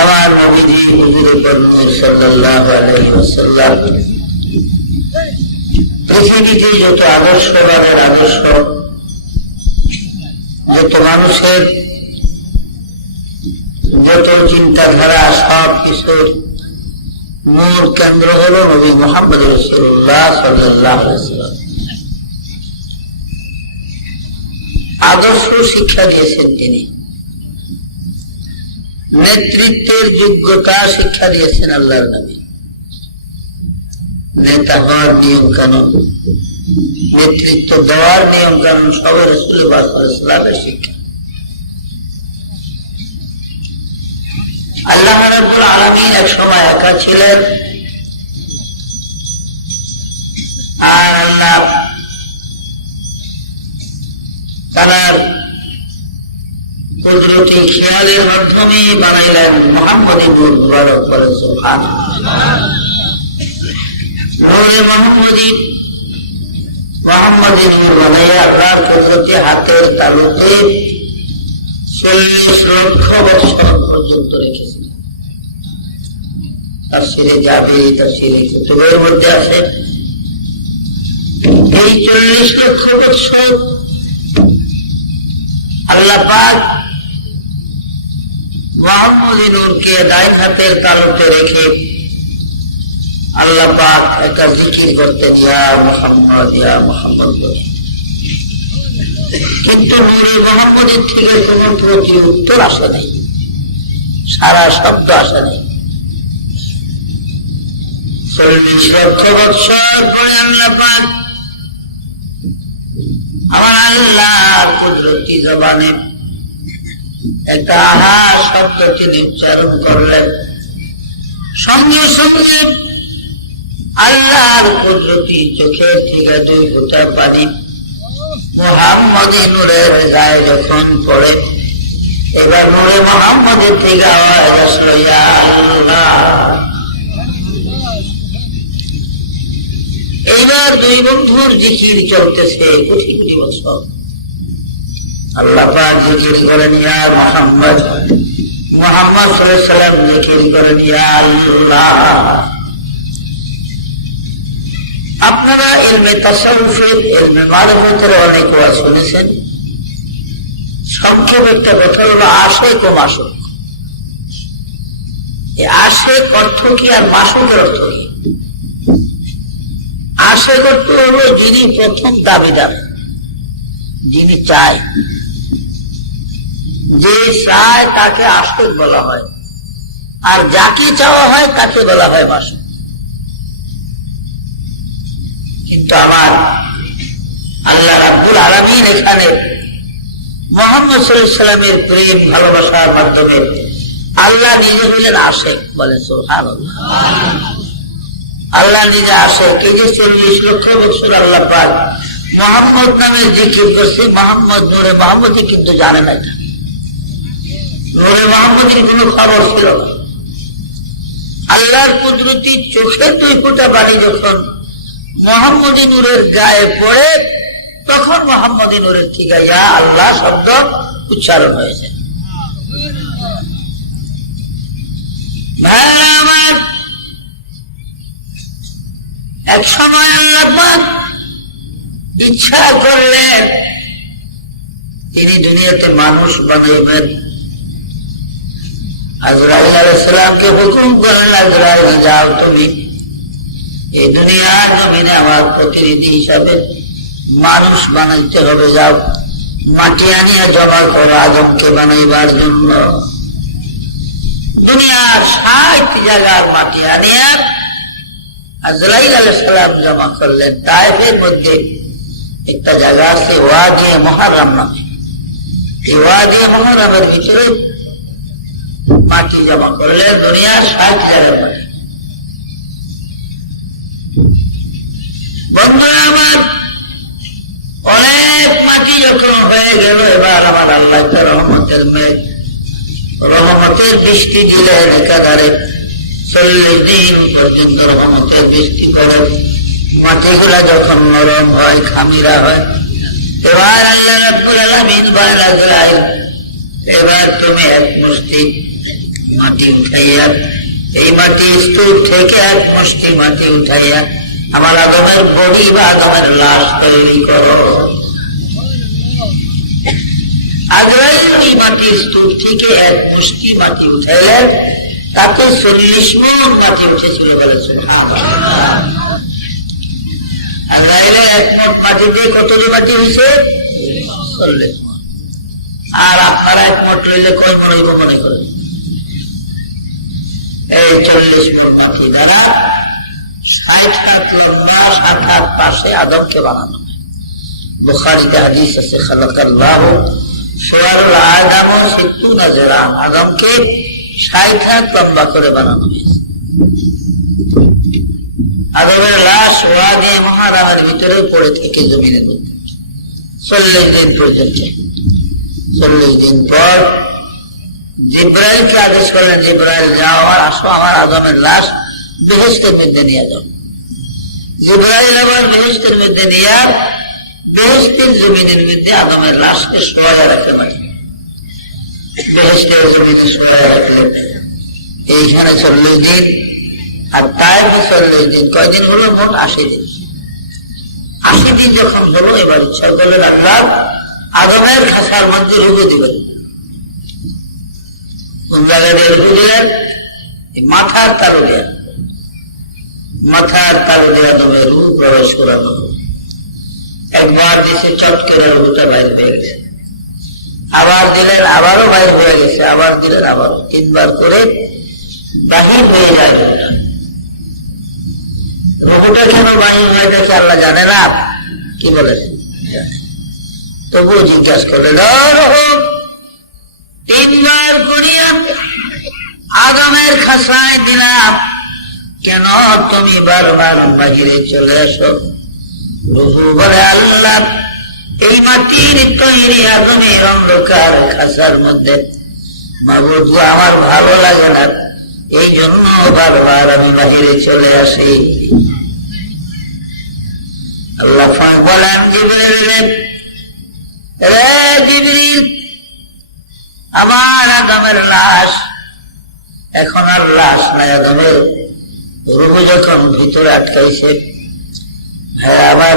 আমার নবীজি হুজুরে করিম সাল্লাল্লাহু আলাইহি ওয়াসাল্লাম পৃথিবীতে যত আদর্শবাদের আদর্শ, যত মানুষের যত চিন্তাধারা, সব কিছুর মূল কেন্দ্র হল নবী মুহাম্মদ রাসূলুল্লাহ সাল্লাল্লাহু আলাইহি ওয়াসাল্লাম। আদর্শ শিক্ষা দিয়েছেন তিনি, নেতৃত্বের যোগ্যতা শিক্ষা দিয়েছেন আল্লাহর নবী। নেতা হওয়ার নিয়ম কানুন, নেতৃত্ব দেওয়ার নিয়ম কানুন সব রাসূল পাক সাল্লাল্লাহু আলাইহি শিক্ষা। আল্লাহ রাব্বুল আলামিন এক সময় একা ছিলেন, আর আল্লাহ তার কুদরতি খেয়ালের মাধ্যমে বানাইলেন মুহাম্মদী নূর মুবারক করে। সুবহানাল্লাহ। নূরে মুহাম্মদী নূর বানাইয়া আল্লাহর কুদরতি হাতের তালুতে 40 লক্ষ বছর পর্যন্ত রেখেছিলেন। তাফসীরে জাবরি, তাফসীরে কুতুবের মধ্যে আছে এই 40 লক্ষ বছর আল্লাহ পাক মুহাম্মদী নূরকে দায় হাতের তালুতে রেখে আল্লাহ পাক একটা জিকির করতেন, ইয়া মুহাম্মদ ইয়া মুহাম্মদ। কিন্তু নূরে মুহাম্মদীর থেকে কোন প্রতি উত্তর আসে নাই, সারা শব্দ আসে নাই। 40 লক্ষ বছর পরে আল্লাহ পাক আমার আল্লাহর কুদরতি জবানে একটা আহা শব্দ তিনি উচ্চারণ করলেন। সঙ্গে সঙ্গে আল্লাহর কুদরতি চোখের থেকে 2 ফোঁটা পানি মুহাম্মদী নূরের গায়ে যখন পড়ে, এবার নূরে মুহাম্মদের থেকে আওয়াজ আসলো, ইয়া আল্লাহ। এইবার 2 বন্ধুর জিকির চলতেছে কোটি কোটি বছর। আল্লাহ পাক জিকির করেন ইয়া মুহাম্মদ, মুহাম্মদ সাল্লাল্লাহু আলাইহি ওয়াসাল্লাম জিকির করেন ইয়া আল্লাহ। আপনারা ইলমে তাসাউফের, ইলমে মারিফাতের অনেক ওয়াজ শুনেছেন। সংক্ষেপ একটা কথা হলো আশিক ও মাসুক। এই আশিক অর্থ কি আর মাসুকের অর্থ কি? আশিক অর্থ হলো যিনি প্রথম দাবিদার, যিনি চায়, যে চায় তাকে আশিক বলা হয়, আর যাকে চাওয়া হয় তাকে বলা হয় মাসুক। কিন্তু আমার আল্লাহ রাব্বুল আলামিন এখানে মুহাম্মদ সাল্লাল্লাহু আলাইহি ওয়াসাল্লামের প্রেম ভালোবাসার মাধ্যমে আল্লাহ নিজে হইলেন আশিক। বলে সুবহানাল্লাহ। আল্লাহ নিজে আশিক। এই যে 40 লক্ষ বছর আল্লাহ পাক মুহাম্মদ নামে জিকির করছে, মুহাম্মদ নূরে মুহাম্মদী কিন্তু জানে না। নূরে মুহাম্মদীর কোনো খবর ছিল না। আল্লাহর কুদরতি চোখের 2 ফোঁটা পানি যখন মুহাম্মদী নূরের গায়ে পড়ে, তখন মুহাম্মদী নূরের থেকে ইয়া আল্লাহ শব্দ উচ্চারণ হয়েছে। আমার এক সময় আল্লাহ পাক ইচ্ছা করলেন তিনি দুনিয়াতে মানুষ বানাইবেন। আজরাইল আলাইহিস সালামকে হুকুম করলেন, আজরাইল যাও তুমি এই দুনিয়ার জমিনে আমার প্রতিনিধি হিসাবে মানুষ বানাইতে হবে, যাও মাটি আনিয়া জমা করো আদমকে বানাইবার জন্য। দুনিয়ার 60 জায়গার মাটি আনিয়া আজরাইল আলাইহিস সালাম জমা করলেন। তায়েফের মধ্যে একটা জায়গা আছে ওয়াদি মুহাররম নামে। এই ওয়াদি মুহাররমের ভিতরে মাটি জমা করলেন, দুনিয়ার 60 জায়গার মাটি। বন্ধুরা আমার, অনেক মাটি যখন হয়ে গেল, এবার আমার আল্লাহ রহমতের মেঘ, রহমতের বৃষ্টি দিলেন একাধারে। 40 দিন পর্যন্ত রহমতের বৃষ্টি করে মাটিগুলা যখন নরম হয়, খামিরা হয়, এবার আল্লাহ রাব্বুল আলামিন বলেন, আজরাইল এবার তুমি এক মুষ্টি মাটি উঠাইয়া, এই মাটি স্তূপ থেকে এক মুষ্টি মাটি উঠাইয়া আমার আদমের বডি বা আদমের লাশ তৈরি করো। আজরাইল ওই মাটির স্তূপ থেকে এক মুষ্টি মাটি উঠাইলেন, তাতে 40 মণ মাটি উঠেছিল বলে। আজরাইলের এক মণ মাটিতে কতটি মাটি হয়েছে? 40 মণ। আর আপনারা এক মঠ লইলে কয় মন হইব মনে করেন? এই 40 মণ মাটি দ্বারা 60 হাত লম্বা 7 হাত পাশে আদমকে বানানো হয়। বুখারীতে হাদিস আছে, খালাকাল্লাহু সুওয়ারুল আদম 60 জিরান, আদমকে 60 হাত লম্বা করে বানানো হয়েছে। আদমের লাশ ওয়াদি মুহাররামের ভিতরে পড়ে থেকে জমিনের মধ্যে 40 দিন পর্যন্ত। 40 দিন পর জিব্রাইলকে আদেশ করলেন, জিব্রাইল যাও আর আসো, আমার আদমের লাশ বেহেশতের মধ্যে নিয়ে যাও। জিব্রাইল আবার বেহেশতের মধ্যে নিয়ে বেহেশতের জমিনের মধ্যে আদমের লাশকে শোয়া রাখতে পারে। বেহেশতের জমিনে শোয়া রাখলেন। এইখানে 40 দিন আর তাই 40 দিন। কয়দিন হলো? মোট 80 দিন। 80 দিন যখন হলো, এবার ইচ্ছা করলে রাখলাম আদমের খাসার মধ্যে রুগু দিবেন। কোন জায়গায় রুগু দিলেন? মাথার তালু দেয়া, মাথার তালু দেয়া আদমের রুগু প্রবেশ করানো। একবার দিছে, চট করে রুগুটা বাইর হয়ে গেছে। আবার দিলেন, আবারও বাইর হয়ে গেছে। আবার দিলেন, আবারও 3 বার করে বাহির হয়ে যায় রুগুটা। রুগুটা কেন বাহির হয়ে গেছে আল্লাহ জানে না। কি বলেন? তবুও জিজ্ঞাসা করলেন, 3 বার করিয়া আদমের খাসায় দিলাম, কেন তুমি বারবার বাহিরে চলে আসো? রুহু বলে, আল্লাহ এই মাটির তৈরি আদমের অন্ধকার খাসার মধ্যে মাবুদ আমার ভালো লাগে না, এই জন্য বারবার আমি বাহিরে চলে আসি। আল্লাহ বলেন, জিবরিল রে জিবরিল, আমার আদমের লাশ এখন আর লাশ নাই, আদমের রূহ যখন ভিতরে আটকাইছে। হ্যাঁ, আবার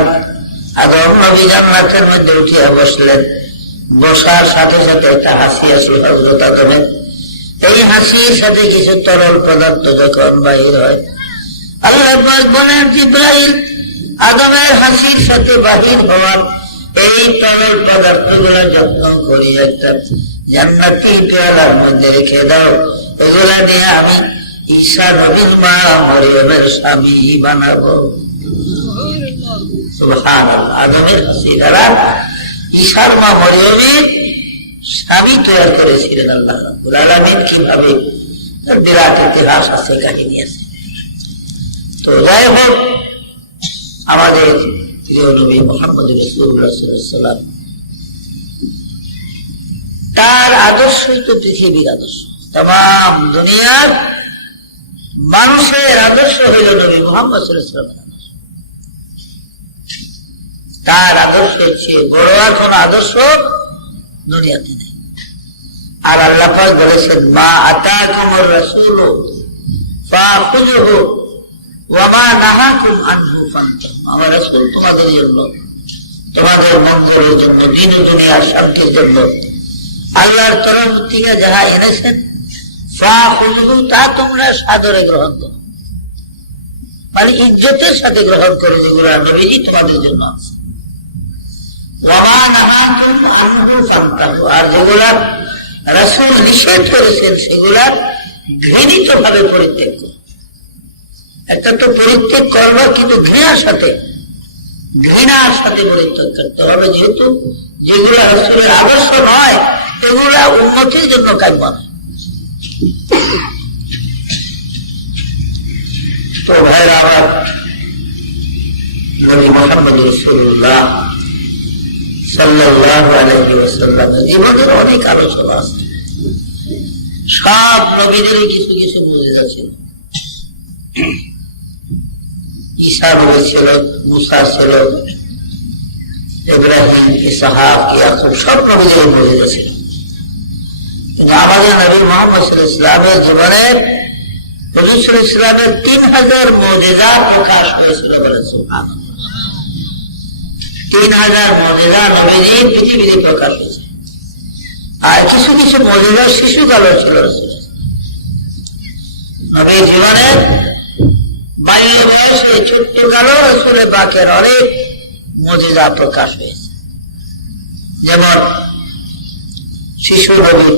আদম নবী জান্নাতের মধ্যে উঠিয়া বসলেন। বসার সাথে সাথে একটা হাসি আসলো হযরত আদমের। এই হাসির সাথে কিছু তরল পদার্থ যখন বাহির হয়, আল্লাহ পাক বলেন, জিবরাইল আদমের হাসির সাথে বাহির হওয়ার এই তরল পদার্থ গুলা যত্ন করি একটা জান্নাতি পেয়ালার মধ্যে রেখে দাও, এগুলা দিয়ে আমি ঈসা নবীর মা মরিয়মের স্বামী বানাবো। সুবহানাল্লাহ। আদমের হাসি দ্বারা ঈসার মা মরিয়মের স্বামী তৈরি করেছিলেন আল্লাহ রাব্বুল আলামিন। কিভাবে? বিরাট ইতিহাস আছে, কাহিনী আছে। তো যাই হোক, আমাদের প্রিয় নবী মুহাম্মদ রাসূলুল্লাহ সাল্লাল্লাহু আলাইহি ওয়াসাল্লাম, তার আদর্শই তো পৃথিবীর আদর্শ। তাম দুনিয়ার মানুষের আদর্শ হইল নবী মুহাম্মদ সাল্লাল্লাহু আলাইহি ওয়াসাল্লাম। তার আদর্শের চেয়ে বড় আর কোন আদর্শ দুনিয়াতে নেই। আর আল্লাহ পাক বলেছেন, মা আতাকুমুর রাসূলু ফাখুযুহু ওয়া মা নাহাকুম আনহু ফান্তাহু। আমার রাসূল তোমাদের জন্য, তোমাদের মঙ্গলের জন্য, দিন ও দুনিয়ার শান্তির জন্য আল্লাহর তরফ থেকে যাহা এনেছেন, ফাখুযুহু, তা তোমরা সাদরে গ্রহণ করো, মানে ইজ্জতের সাথে গ্রহণ করো, যেগুলো নবীজি তোমাদের জন্য আছে। ওয়া মা নাহাকুম আনহু ফান্তাহু, আর যেগুলা রাসূল নিষেধ করেছেন সেগুলা ঘৃণিত ভাবে পরিত্যাগ করো। একটা তো পরিত্যাগ করবো, কিন্তু ঘৃণার সাথে পরিত্যাগ করতে হবে, যেহেতু যেগুলা রাসূলের আদর্শ নয় এগুলা উম্মতের জন্য কাম্য নয়। তো ভাইরা আমার, নবী মুহাম্মদ রাসূলুল্লাহ সাল্লাল্লাহু আলাইহি ওয়াসাল্লামের জীবনের অনেক আলোচনা আছে। সব নবীদেরই কিছু কিছু মুজিজা ছিল। ঈসা নবী ছিল, মুসা ছিল, ইব্রাহিম, ইসহাক, ইয়াকুব, সব নবীদেরই মুজিজা ছিল। কিন্তু আমাদের নবী মুহাম্মদ সাল্লাল্লাহু আলাইহি ওয়াসাল্লামের জীবনে হুজুর সাল্লাল্লাহু আলাইহি ওয়াসাল্লামের 3000 মুজিজা প্রকাশ হয়েছিল বলে সুবহানাল্লাহ। 3000 মুজিজা নবীজি পৃথিবীতে প্রকাশ হয়েছে। আর কিছু কিছু মুজিজা শিশুকালও ছিল। নবী জীবনে বাল্য বয়সে ছোট্ট কালো রাসূলে পাকের অনেক মুজিজা প্রকাশ হয়েছে। যেমন শিশু নবী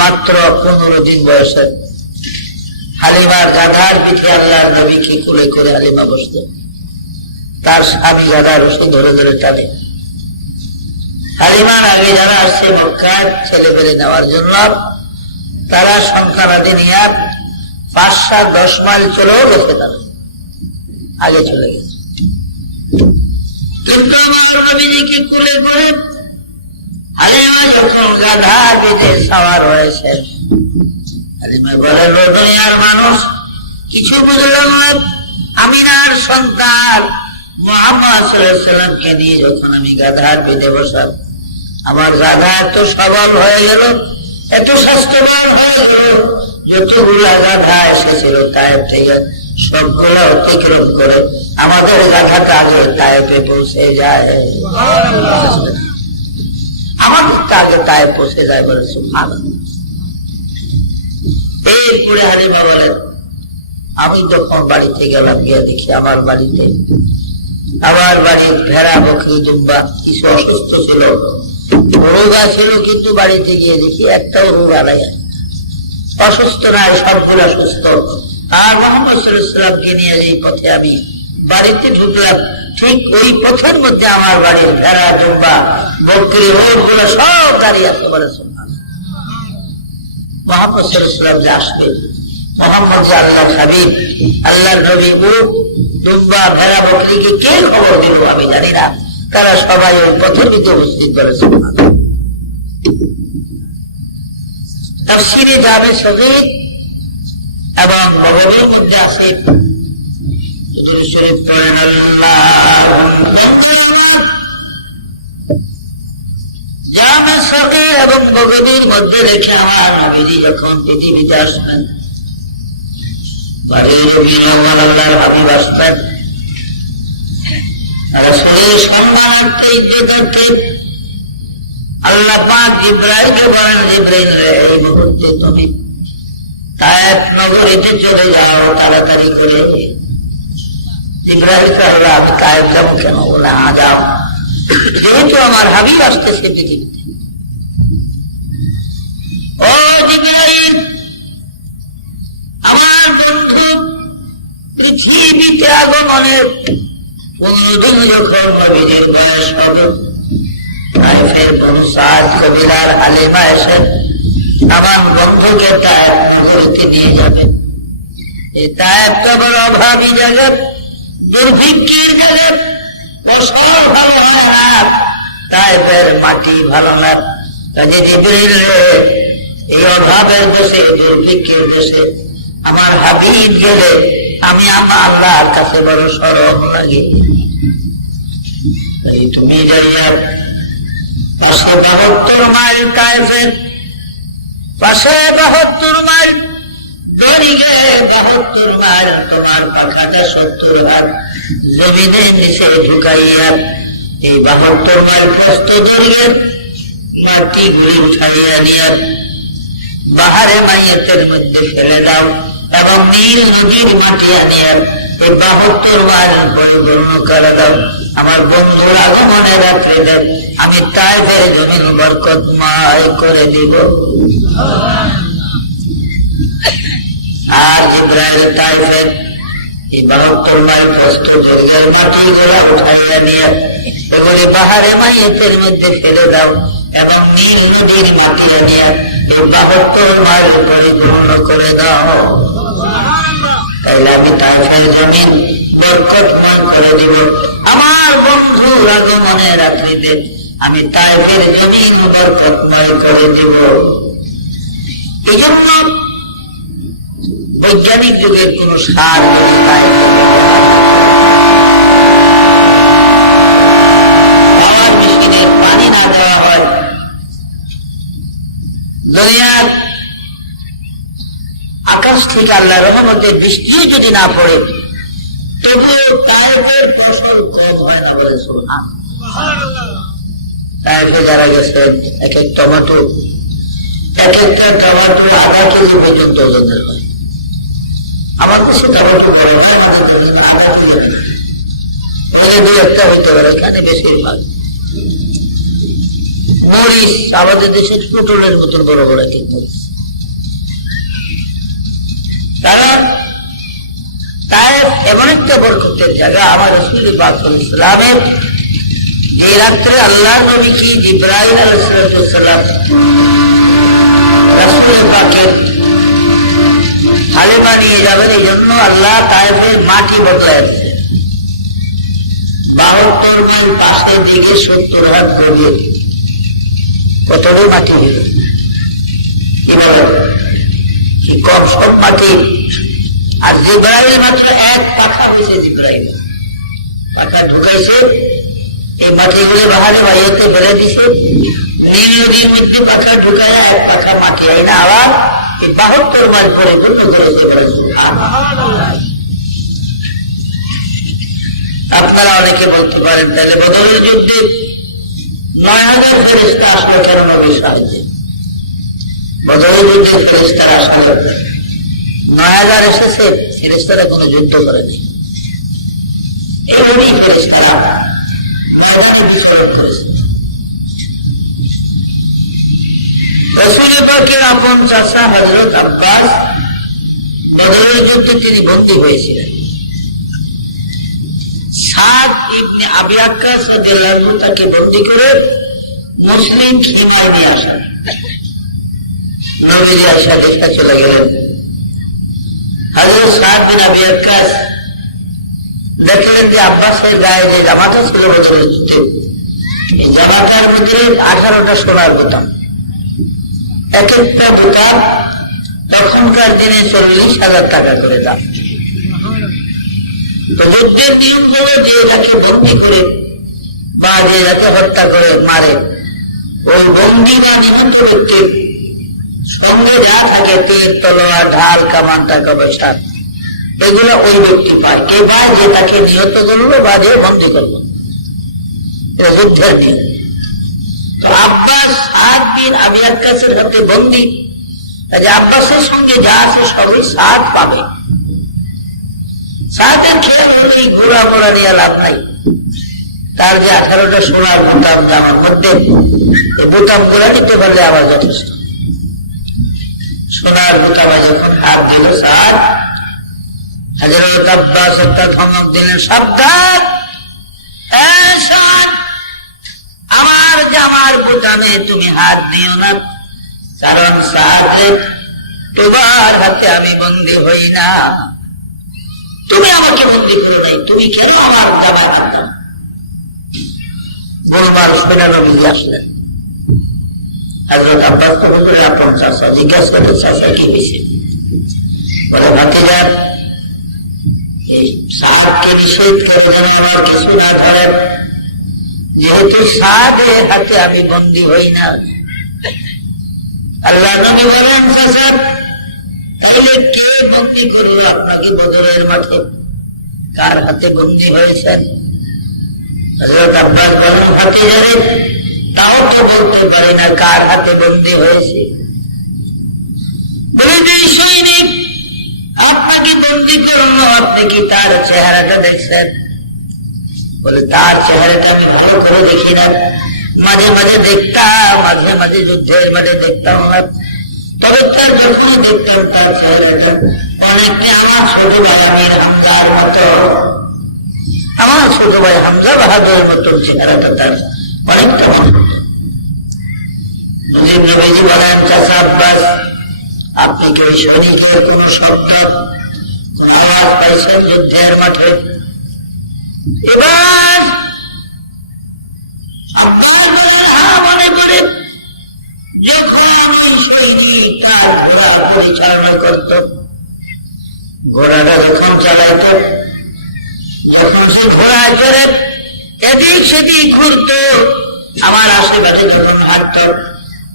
মাত্র 15 দিন বয়সে হালিমার গাধার পিঠে আল্লাহর নবীকে কোলে করে হালিমা বসত। তার স্বামী গাধার রশি ধরে ধরে টানে। হালিমার আগে যারা আসছে মক্কার ছেলে পেলে নেওয়ার জন্য, তারা সন্তানাদি নিয়ে 5-10 মাইল চলেও গেছে, তারা আগে চলে গেছে। কিন্তু আমার নবীজিকে কোলে করে হালিমা যখন গাধার পিঠে সাওয়ার হয়েছে, হালিমা বলেন, দুনিয়ার মানুষ কিছু বুঝলাম না, আমিনার সন্তান মুহাম্মদ সাল্লাল্লাহু আলাইহি ওয়াসাল্লামকে নিয়ে যখন আমি গাধার পিঠে বসলাম, আমার গাধা এত সবল হয়ে গেল, এত স্বাস্থ্যবান হয়ে গেল, যতগুলা গাধা এসেছিল তায়েফ থেকে সবগুলো অতিক্রম করে আমাদের গাধাটা আগে তায়েফে পৌঁছে যায়। আমাদের আগে তায়েফ পৌঁছে যায় বলে সুবহানাল্লাহ। এরপরে হালিমা বলেন, আমি যখন বাড়িতে গেলাম, গিয়ে দেখি আমার বাড়িতে, আমার বাড়ির ভেড়া বকরি দুম্বা কিছু অসুস্থ ছিল, রোগা ছিল, কিন্তু বাড়িতে গিয়ে দেখি একটাও রোগা নাই, অসুস্থ নাই, সবগুলা সুস্থ। আর মুহাম্মদ সাল্লাল্লাহু আলাইহি ওয়াসাল্লামকে নিয়ে এই পথে আমি বাড়িতে ঢুকলাম, ঠিক ওই পথের মধ্যে আমার বাড়ির ভেড়া দুম্বা বকরি ওগুলো সব দাঁড়িয়ে আছে বলে সুবহানাল্লাহ। মুহাম্মদ সাল্লাল্লাহু আলাইহি ওয়াসাল্লাম যে আসবেন, মুহাম্মদ যে আল্লাহর হাবিব, আল্লাহর নবী, দুম্বা ভেড়া বকরিকে কে খবর দিল আমি জানি না, তারা সবাই ওই পথের ভিতরে উপস্থিত করে সুবহানাল্লাহ। তাফসীরে জামে সগীর এবং বগবীর মধ্যে আছে, দুরূদ শরীফ পড়েন, জামে সগীর এবং বগবীর মধ্যে রেখে আমার নবীজি যখন পৃথিবীতে আসবেন, বাড়ির আল্লাহর হাবিব আসবেন, রাসূলের সম্মানার্থে ইজ্জতার্থে আল্লাহ পাক জিবরাইলকে বলেন, জিবরাইল রে, এই মুহূর্তে তুমি তায়েফ নগরীতে চলে যাও তাড়াতাড়ি করে। জিবরাইল আল্লাহ, আমি তায়েফ যাবো কেন? বলে, যাও, যেহেতু আমার হাবিব আসতেছে পৃথিবীতে। ও জিবরাইল, আমার বন্ধু পৃথিবীতে আগমনের 15 দিন যখন নবীজির বয়স হবে, তায়েফের বনু সাদ কবিলার হালিমা এসে আমার বন্ধুকে তায়েফ নগরীতে নিয়ে যাবে। এই তায়েফ তো বড় অভাবী জায়গা, দুর্ভিক্ষের জায়গা, ফসল ভালো হয় না, তায়েফের মাটি ভালো না। কাজে জিবরাইল রে, এই অভাবের দেশে, দুর্ভিক্ষের দেশে আমার হাবিব গেলে আমি আমার আল্লাহর কাছে বড় শরম লাগে। তুমি যাইয়া 572 মাইল তায়েফের পাশে, 72 মাইল দড়িগে, 72 মাইল তোমার পাখাটা 70 হাত জমিনের নিচে ঢুকাইয়া এই 72 মাইল প্রস্থ দড়িগের মাটি গুলি উঠাইয়া নিয়ে বাহারে মাইয়াতের মধ্যে ফেলে দাও এবং নীল নদীর মাটি আনিয়া এই 72 মাইল পরিপূর্ণ করে দাও। আমার বন্ধুর আগমনে রাত্রে দেন, আমি তায়েফের জমিন বরকতময় করে দিব। আর জিবরাইল তায়েফের এই 72 মাইল প্রস্থ দৈর্ঘ্যের মাটি গুলা উঠাইয়া নিয়ে এগুলি পাহাড়ে মাইয়াতের মধ্যে ফেলে দাও এবং নীল নদীর মাটি আনিয়া এই 72 মাইল পরিপূর্ণ করে দাও। তাইলে আমি তায়েফের জমিন বরকতময় করে দিব। আমার বন্ধুর আগমনে রাত্রিতে আমি তায়েফের জমিন বরকতময় করে দিব। এই জন্য বৈজ্ঞানিক যুগের কোন সার পানি না দেওয়া হয়, আকাশ থেকে আল্লাহ রহমতের বৃষ্টিও যদি না পড়ে তবুও তায়েফের ফসল কম হয় না বলে সুবহানাল্লাহ। তায়েফে যারা গেছেন এক একটা টমেটো আধা কেজি পর্যন্ত ওজনের হয়। আমার কাছে টমেটো বড় হয়, আধা কেজি দু একটা হইতে পারে, এখানে বেশিরভাগ মরিচ আমাদের দেশের পটলের মতন বড় বড় এক মরিচ। কারণ তায়েফ এমন একটা বরকতের জায়গা। আমার রাসূল পাক সাল্লাল্লাহু আলাইহি ওয়াসাল্লামের যে রাত্রে আল্লাহর নবী কি জিবরাইল আলাইহিস সালাম রাসূল পাকের হালেমা নিয়ে যাবেন, এই জন্য আল্লাহ তায়েফের মাটি বদলাইছে। 72 মাইল পাশে দিকে 70 হাত গভীর কতটা মাটি হইল। এভাবে কি কম সব মাটি। আর জিবরাইল মাত্র এক পাখা হয়েছে, জিবরাইল পাখা ঢুকাইছে, এই মাটিগুলো বাহারে বাইরেতে বেড়ে দিছে, নীল নদীর মধ্যে পাখা ঢুকায় এক পাখা মাটি হয় না, আবার এই 72 মাইল পরিপূর্ণ করেছে। আপনারা অনেকে বলতে পারেন তাহলে বদরের যুদ্ধে 9000 ফেরেশতা আসলো কেন নবীর সাহায্যে? বদরের যুদ্ধে ফেরেশতারা আসলো, 9000 এসেছে, ফেরেশতারা কোনো যুদ্ধ করেনি। এইভাবেই ফেরেশতারা ময়দানে বিচরণ করেছে। রাসূল পাকের আপন চাচা হযরত আব্বাস বদরের যুদ্ধে তিনি বন্দী হয়েছিলেন। সাদ ইবনে আবি ওয়াক্কাস রাদিয়াল্লাহু আনহু তাকে বন্দী করে মুসলিম সীমায় নিয়ে আসেন। নবীজি আয়েশা দেখতে চলে গেলেন। হযরত সাদ বিন আবি ওয়াক্কাস দেখলেন যে আব্বাসের গায়ে যে জামাটা ছিল বদরের যুদ্ধে, এই জামাটার মধ্যে 18টা সোনার বোতাম, এক একটা বোতাম তখনকার দিনে 40,000 টাকা করে দাম। তো যুদ্ধের নিয়ম হলো যে যাকে বন্দী করে বা যে যাকে হত্যা করে মারে, ওই বন্দী বা নিহত ব্যক্তির সঙ্গে যা থাকে তীর, তলোয়ার, ঢাল, কামান, টাকা পয়সা, এগুলো ওই ব্যক্তি পায়। কে পায়? যে তাকে নিহত করলো বা যে বন্দী করলো। এটা যুদ্ধের নিয়ম। তো আব্বাস সাদ বিন আবি ওয়াক্কাসের হাতে বন্দী, কাজে আব্বাসের সঙ্গে যা আছে সবই সাদ পাবে। সাদের খেয়াল হলো এই ঘোড়া মোড়া নিয়ে লাভ নাই। তার যে 18টা সোনার বোতাম জামার মধ্যে, এই বোতাম গুলা নিতে পারলে আবার যথেষ্ট। সোনার বোতামে যখন হাত দিল সাদ, হযরত আব্বাস একটা ধমক দিলেন, সাবধান, সাদ, আমার জামার বোতামে তুমি হাত দিও না, কারণ সাদ তোমার হাতে আমি বন্দী হই না, তুমি আমাকে বন্দী করো নাই, তুমি কেন আমার জামায় হাত দাও? বলবার শুনে নবীজি আসলেন। হযরত আব্বাস তো বললেন আপন চাচা, জিজ্ঞাসা করে চাচা কি হয়েছে? বলে ভাতিজা, এই সাদকে নিষেধ করে যেন আমার কিছু না করেন, যেহেতু সাদের হাতে আমি বন্দী হই না। আল্লাহ নবী বলেন, চাচা তাহলে কে বন্দী করলো আপনাকে বদরের মাঠে? কার হাতে বন্দী হয়েছেন? হযরত আব্বাস বলেন, ভাতিজারে তাও তো বলতে পারি না কার হাতে বন্দী হয়েছে। বলে যে সৈনিক আপনাকে বন্দী করলো, আপনি কি তার চেহারাটা দেখছেন? বলে তার চেহারাটা আমি ভালো করে দেখি না, মাঝে মাঝে দেখতাম, মাঝে মাঝে যুদ্ধের মাঠে দেখতাম না, তবে তার যখন দেখতাম তার চেহারাটা অনেকটা আমার ছোট ভাই আমির হামজার মতো, আমার ছোট ভাই হামজা বাহাদুরের মতো চেহারাটা তার অনেকটা মনে হতো। নবীজি বলেন, চাচা আব্বাস, আপনি কি ওই সৈনিকের কোন শব্দ, কোন আওয়াজ পাইছেন যুদ্ধের মাঠে? এবার আব্বাস বলেন, হ্যাঁ, মনে করে যখন ওই সৈনিক তার ঘোড়া পরিচালনা করত, ঘোড়াটা যখন চালাইত, যখন সে ঘোড়ায় করে এদিক সেদিক ঘুরত, আমার আশেপাশে যখন হাঁটত,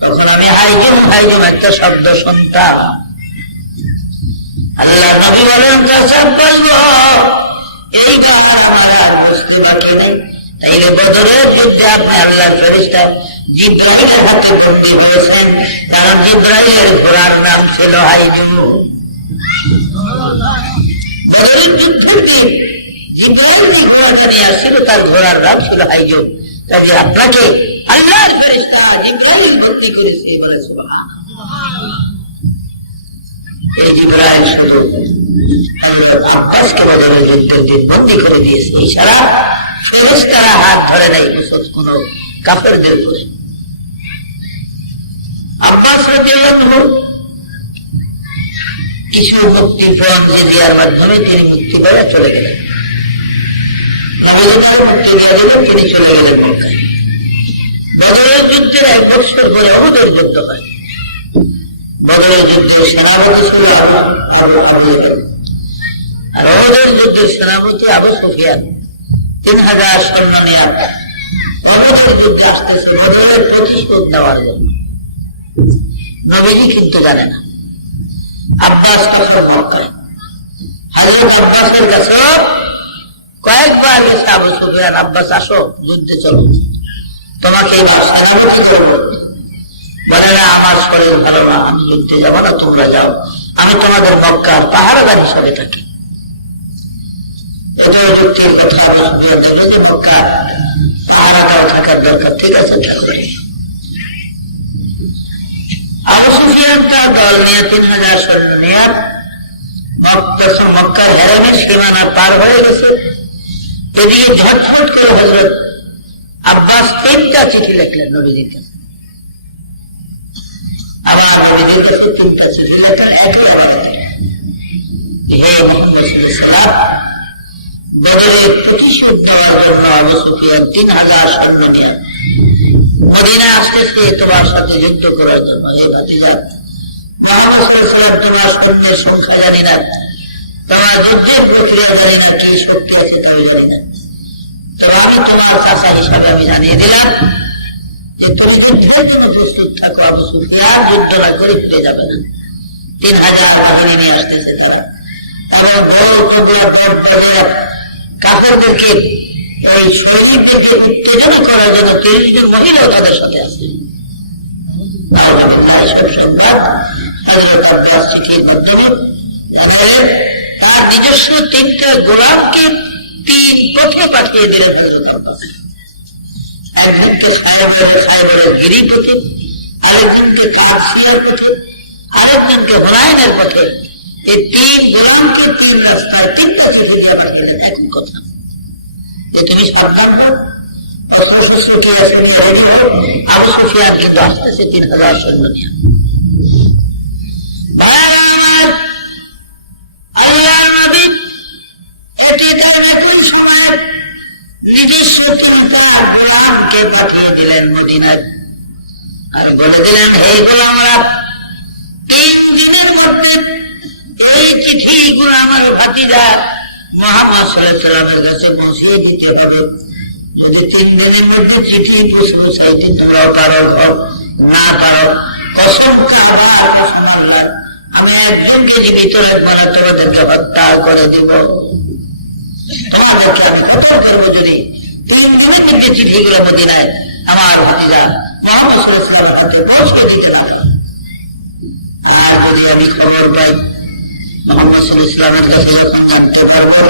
তখন আমি হাইজুম হাইজুম একটা শব্দ শুনতাম। আল্লাহ নবী বলেন কাসাব বলবো এইবার আমার আর বুঝতে বাকি নেই। তাইলে বদরের যুদ্ধে আপনি আল্লাহর ফেরেশতা জিবরাইলের হাতে বন্দী হয়েছেন, কারণ জিবরাইলের ঘোড়ার নাম ছিল হাইজু। বদরের যুদ্ধের দিন জিবরাইল যে ঘোড়াটা নিয়ে আসছিল তার ঘোড়ার নাম ছিল হাইজু। কাজে আপনাকে আল্লাহর ফেরেশতা জিবরাইল বন্দী করেছে বলে সুবহানাল্লাহ। এই জিবরাইল শুধু আব্বাসকে বদরের যুদ্ধের দিন বন্দী করে দিয়েছে, এছাড়া ফেরেশতারা হাত ধরে নাই কোন কাফেরদের উপরে। আব্বাস রাদিয়াল্লাহু কিছু মুক্তিপণ জিজিয়ার মাধ্যমে তিনি মুক্তি পেয়ে চলে গেলেন। নবীর মুক্তি দিয়ে দিলেন, তিনি চলে গেলেন মক্কায়। বদরের যুদ্ধের 1 বছর পরে উহুদের যুদ্ধ হয়। বদরের যুদ্ধের সেনাপতি ছিল আবু আবিদা, আর উহুদের যুদ্ধের সেনাপতি আবু সুফিয়ান। 3000 সৈন্য নিয়ে উহুদের যুদ্ধে আসতেছে বদরের প্রতিশোধ নেওয়ার জন্য। নবীজি কিন্তু জানে না। আব্বাস তখন মক্কায়। হযরত আব্বাসের কাছে কয়েকবার গেছে আবু সুফিয়ান, আব্বাস আসো যুদ্ধে চলো, তোমাকে সেনাপতি করবো। বলে না, আমার শরীর ভালো না, আমি যুদ্ধে যাবো না, তোমরা যাও, আমি তোমাদের মক্কার পাহারাদার হিসাবে থাকি। এটাও যুক্তির কথা। আবু সুফিয়ান দেখলো যে মক্কার পাহারাদার থাকার দরকার, ঠিক আছে থাকবে। আবু সুফিয়ান তার দল নিয়ে 3000 সৈন্য নিয়ে মক্কার হেরামের সীমানা পার হয়ে গেছে। এদিকে ঝটফট করে হযরত আব্বাস 3টা চিঠি লিখলেন নবীজির কাছে। আবার নবীজির কাছে 3টা চিঠি লেখা, একই আওয়াজে, হে মুহাম্মদ সাল্লাল্লাহু আলাইহি ওয়াসাল্লাম, বদরের প্রতিশোধ দেওয়ার জন্য আবু সুফিয়ান 3000 সৈন্য নিয়ে মদিনা আসতেছে তোমার সাথে যুদ্ধ করার জন্য। হে ভাতিজা, মুহাম্মদ সাল্লাল্লাহু আলাইহি ওয়াসাল্লাম তোমার সৈন্যের সংখ্যা জানি না, তোমার যুদ্ধের প্রক্রিয়া জানি না, কি শক্তি আছে তাও জানি না। তো আমি তোমার চাচা হিসাবে আমি জানিয়ে দিলাম যে তুমি যুদ্ধের জন্য প্রস্তুত থাকো। আবু সুফিয়ান যুদ্ধ না করে ফিরে যাবে না। 3000 বাহিনী নিয়ে আসতেছে তারা, এবং কাপড়দেরকে ওই শহীদদেরকে উত্তেজনা করার জন্য 30 জন মহিলাও তাদের সাথে আসছে। তার নিজস্ব 3টা গোলামকে 3 পথে পাঠিয়ে দিলেন হযরত আব্বাস। একজনকে সাহেবের গিরিপথে, আরেকজনকে কাছিয়ার পথে, আরেকজনকে হুনাইনের পথে। এই 3 গোলামকে 3 রাস্তায় 3টা চিঠি দিয়ে পাঠিয়েছেন একই কথা, যে তুমি সাবধান হও, অস্ত্রশস্ত্র কি আছে কি রেডি হও। আবু সুফিয়ান কিন্তু আসতেছে 3000 সৈন্য নিয়ে। আল্লাহর নবী এটি তার একই সময় নিজস্ব 3টা গোলামকে পাঠিয়ে দিলেন মদিনায়, আর বলে দিলেন, হে গোলামরা, 3 দিনের মধ্যে এই চিঠিগুলো আমার ভাতিজা মুহাম্মদ সাল্লাল্লাহু আলাইহি ওয়াসাল্লামের কাছে পৌঁছিয়ে দিতে হবে। যদি 3 দিনের মধ্যে চিঠি পৌঁছলো চাইতে তোমরাও পারো, না পারো, কসম কাবার, কসম আল্লাহ, আমি একজনকে জীবিত রাখবো না, তোমাদেরকে হত্যা করে দিব। তোমাদেরকে আমি হত্যা করবো যদি 3 দিনের মধ্যে চিঠিগুলো মদিনায় আমার ভাতিজা মুহাম্মদ সাল্লাল্লাহু আলাইহি ওয়াসাল্লামের হাতে পৌঁছে দিতে না পারো। আর যদি আমি খবর পাই মুহাম্মদ সাল্লাল্লাহু আলাইহি ওয়াসাল্লামের কাছে যখন জানতে পারবো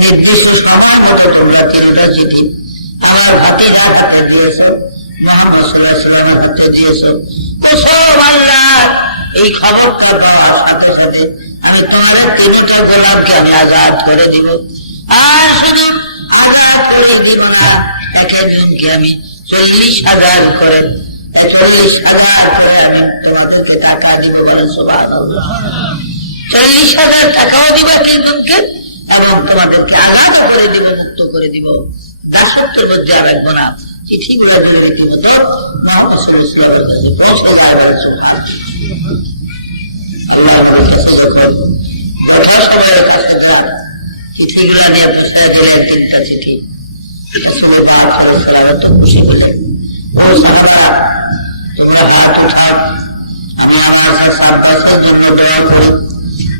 নির্দিষ্ট সময় মতো তোমরা 3টা চিঠি আমার ভাতিজার হাতে দিয়েছো, মুহাম্মদ সাল্লাল্লাহু আলাইহি ওয়াসাল্লামের হাতে দিয়েছো, কসম আল্লাহ, এই খবরটা পাওয়ার সাথে সাথে আমি তোমার 3টা গোলামকে আমি আজাদ করে দিব। আর শুধু আজাদ করে দিব না, এক একজনকে আমি 40,000 করে 40,000 করে আমি তোমাদেরকে টাকা দিব। বলেন সুবহানাল্লাহ। 40,000 টাকাও দিবা তিনজনকে, এবং তোমাদেরকে আলাদা করে দিব, মুক্ত করে দিব, দাসত্বের মধ্যে আর রাখবো না। চিঠিগুলো দিলে রীতিমতো মুহাম্মদ সাল্লাল্লাহু আলাইহি ওয়াসাল্লামের কাছে পৌঁছে যাবে। আল্লাহর কাছে যখন সময়ের কাছে চিঠিগুলো নিয়ে পৌঁছে দিলেন 3টা চিঠি, রাসূল পাক সাল্লাল্লাহু আলাইহি ওয়াসাল্লাম তো খুশি হলেন। ও সাহাবা, তোমরা হাত উঠাও, আমি আমার আব্বাসের জন্য দোয়া করি,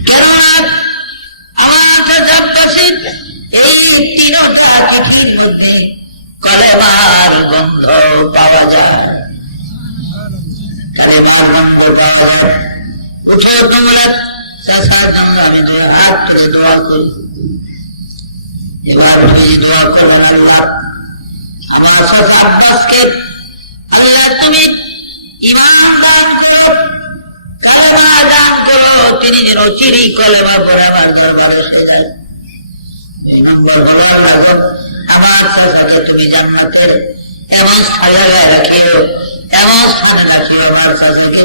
কেননা বলেন চাচার জন্য আমি দুই হাত তুলে দোয়া করি। এবার তুমি দোয়া করবেন, আল্লাহ আমার চাচা আব্বাসকে আল্লাহ তুমি ঈমান দান করো, কালেমা দান করো, তিনি যেন চিরি কলেমা পড়ে আমার দরবারে এসে যায়। 2 নম্বর হলো আল্লাহ আমার চাচাকে তুমি জান্নাতের এমন জায়গায় রাখিও, এমন স্থানে রাখিও আমার চাচাকে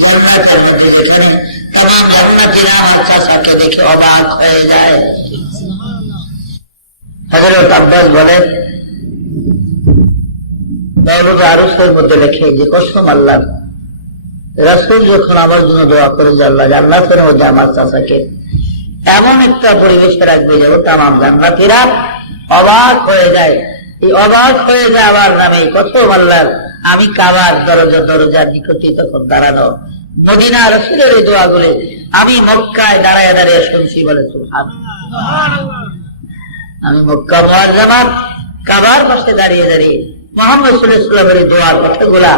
জান্নাতের মধ্যে, যেখানে তমাম জান্নাতীরা আমার চাচাকে দেখে অবাক হয়ে যায়। হযরত আব্বাস বলেন দরজা আরশের মধ্যে রেখে যে কসম আল্লাহ, রাসূল যখন আমার জন্য দোয়া করে যে আল্লাহ জান্নাতের মধ্যে আমার চাচাকে এমন একটা পরিবেশে রাখবে যে তামাম জান্নাতীরা অবাক হয়ে যায়, এই অবাক হয়ে যাওয়ার নামে কসম আল্লাহ, আমি কাবার দরজার নিকটে তখন দাঁড়ানো মদিনা রাসূলের এই দোয়াগুলি আমি মক্কায় দাঁড়ায় দাঁড়িয়ে শুনছি। বলে সুবহানাল্লাহ। আমি মক্কা মুআজ্জামা কাবার পাশে দাঁড়িয়ে দাঁড়িয়ে মুহাম্মদ সাল্লাল্লাহু আলাইহি ওয়াসাল্লামের দোয়ার কথাগুলা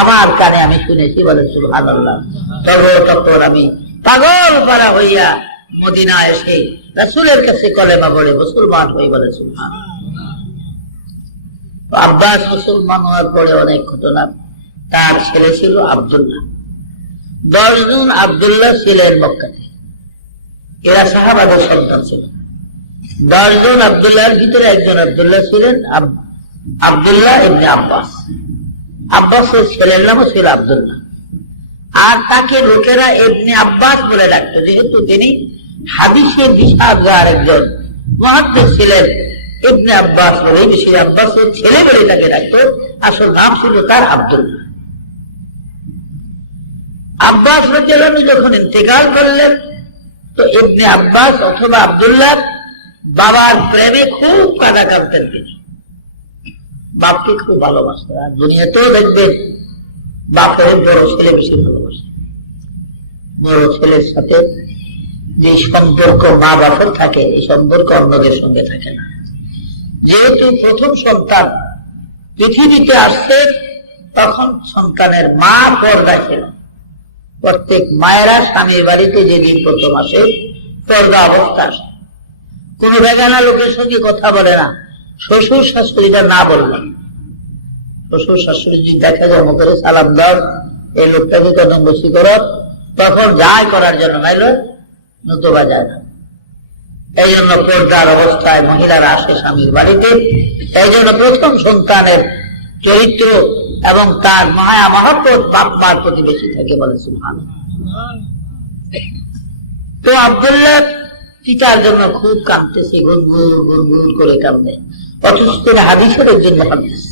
আমার কানে আমি শুনেছি। বলে সুবহানাল্লাহ। তখন আমি পাগল পারা হইয়া মদিনা এসে রাসূলের কাছে কলেমা পড়ে মুসলমান হই। বলে সুবহানাল্লাহ। আব্বাস মুসলমান হওয়ার পরে অনেক ঘটনা। তার ছেলে ছিল আব্দুল্লাহ, 10 জন আব্দুল্লাহ ছিলেন মক্কাতে, এরা সাহাবাদের সন্তান ছিল। 10 জন আব্দুল্লাহর ভিতরে একজন আব্দুল্লাহ ছিলেন আব্দুল্লাহ ইবনে আব্বাস। আব্বাসের ছেলের নামও ছিল আব্দুল্লাহ, আর তাকে লোকেরা ইবনে আব্বাস বলে ডাকতো, যেহেতু তিনি হাদিসের বিশারদার একজন মুহাদ্দিস ছিলেন। ইবনে আব্বাস বলে বেশি আব্বাসের ছেলে বলে তাকে ডাকতো, আসল নাম ছিল তার আব্দুল্লাহ। আব্বাস রাদিয়াল্লাহু আনহু যখন ইন্তেকাল করলেন, তো ইবনে আব্বাস অথবা আব্দুল্লাহ বাবার প্রেমে খুব কাঁদা কাঁদতেন। তিনি বাপকে খুব ভালোবাসতেন, আর দুনিয়াতেও দেখবেন বাপের বড় ছেলে বেশি ভালোবাসে। বড় ছেলের সাথে যে সম্পর্ক মা বাপের থাকে, এই সম্পর্ক অন্যদের সঙ্গে থাকে না। যেহেতু প্রথম সন্তান পৃথিবীতে আসছে, তখন সন্তানের মা পর্দা ছিল। প্রত্যেক মায়েরা স্বামীর বাড়িতে যেদিন প্রথম আসে পর্দা অবস্থা আসে, কোন বেগানা লোকের সঙ্গে কথা বলে না। শ্বশুর শাশুড়িটা না বললেন, শ্বশুর শাশুড়ি যদি দেখা যায় করে সালাম দাও, এই লোকটাকে কদম বসি করো, তখন যায় করার জন্য, নাইলে নতুবা যায় না। এই জন্য পর্দার অবস্থায় মহিলারা আসে স্বামীর বাড়িতে। এই জন্য প্রথম সন্তানের চরিত্র এবং তার মায়া মহব্বত বাপ মার প্রতি বেশি থাকে। বলে সুবহানাল্লাহ। তো আব্দুল্লাহ পিতার জন্য খুব কাঁদতেছে, গুনগুন গুনগুন করে কাঁদে। অথচ তিনি হাদিসের একজন মুহাদ্দিস,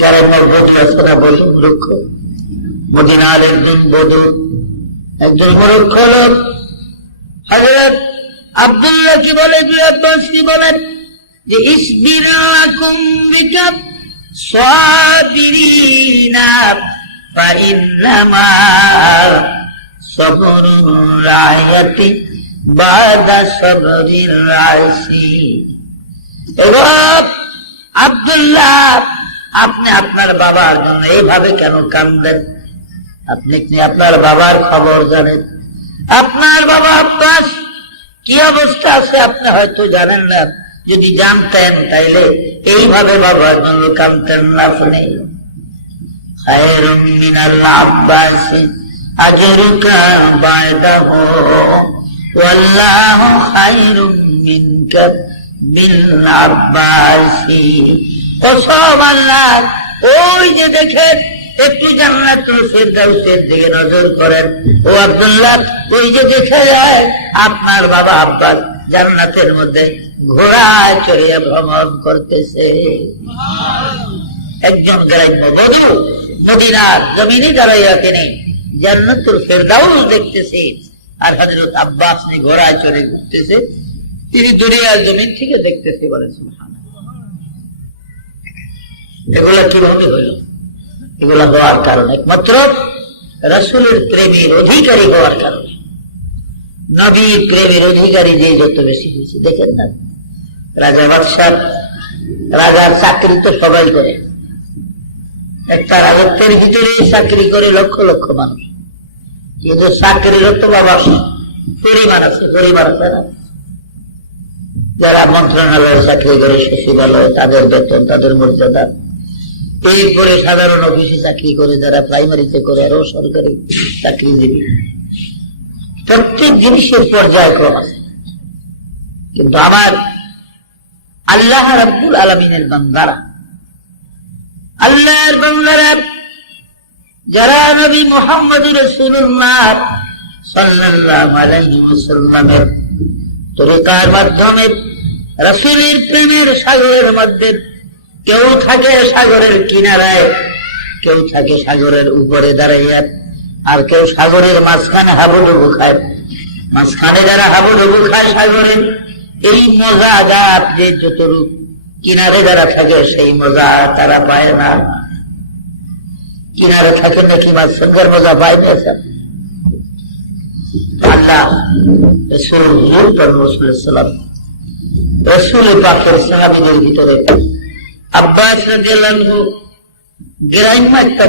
যারা বধূ আছে না, বধূ মূর্খ, মদিনার একজন বধূ, একজন মূর্খ লোক হযরত আব্দুল্লাহ কি বলে, কি বলেন যে ইসবিরাকুম বিকাব সাবিরিনা ফাইন্নামা সাবরুর রায়াতি বাদা সাবরির রাইসি। এবার আব্দুল্লাহ, আপনি আপনার বাবার জন্য এইভাবে কেন কাঁদেন? আপনি কি আপনার বাবার খবর জানেন? আপনার বাবা আব্বাস কি অবস্থা আছে আপনি হয়তো জানেন না। যদি জানতেন তাইলে এইভাবে বাবার জন্য কাঁদতেন না। আপনি খায়রুম মিনাল আব্বাস আজরুকা বায়দাহু ওয়াল্লাহু খায়রুম মিনকা বিল আব্বাসি। কসম আল্লাহ, ওই যে দেখেন একটু জান্নাতুল ফিরদাউসের দিকে নজর করেন, ও আব্দুল্লাহ, ওই যে দেখা যায় আপনার বাবা আব্বাস জান্নাতের মধ্যে ঘোড়ায় চড়িয়ে ভ্রমণ করতেছে। একজন গ্রাম্য বধূ মদিনার জমিনে দাঁড়াইয়া তিনি জান্নাতুল ফিরদাউস দেখতেছে, আর হযরত আব্বাস ঘোড়ায় চড়ে ঘুরতেছে, তিনি দুনিয়ার জমিন থেকে দেখতেছে। বলে সুবহানাল্লাহ। এগুলা কিভাবে হইল? এগুলা হওয়ার কারণ একমাত্র রাসূলের প্রেমের অধিকারী হওয়ার কারণে। নবীর প্রেমের অধিকারী যে যত বেশি হয়েছে, দেখেন না, রাজা বাদশাহ, রাজার চাকরি তো সবাই করে, একটা রাজত্বের ভিতরে চাকরি করে লক্ষ লক্ষ মানুষ। কিন্তু চাকরিরও তো বাবা পরিমাণ আছে না, যারা মন্ত্রণালয়ে চাকরি করে, সচিবালয়, তাদের বেতন, তাদের মর্যাদা, এরপরে সাধারণ অফিসে চাকরি করে, যারা প্রাইমারিতে করে, আরো সরকারি চাকরিজীবী, প্রত্যেক জিনিসের পর্যায়ক্রম আছে। কিন্তু আমার আল্লাহ রাব্বুল আলামিনের বান্দারা, আল্লাহর বান্দারা যারা নবী মুহাম্মদ রাসূলুল্লাহ সাল্লাল্লাহু আলাইহি ওয়াসাল্লামের তরিকার মাধ্যমে রাসূলের প্রেমের সাগরের মধ্যে, কেউ থাকে সাগরের কিনারায়, কেউ থাকে সাগরের উপরে দাঁড়াইয়া, আর কেউ সাগরের মাঝখানে হাবুডুবু খায়। মাঝখানে যারা হাবুডুবু খায় সাগরের, এই মজা গাছ যে যতটুক কিনারে যারা থাকে সেই মজা তারা পায় না। কিনারে থাকে নাকি মাছ সঙ্গের মজা পায় না। আল্লাহ রসুল পাকের সাহাবীদের ভিতরে আব্বাস রাদিয়াল্লাহু আনহু গ্রাম্য একটা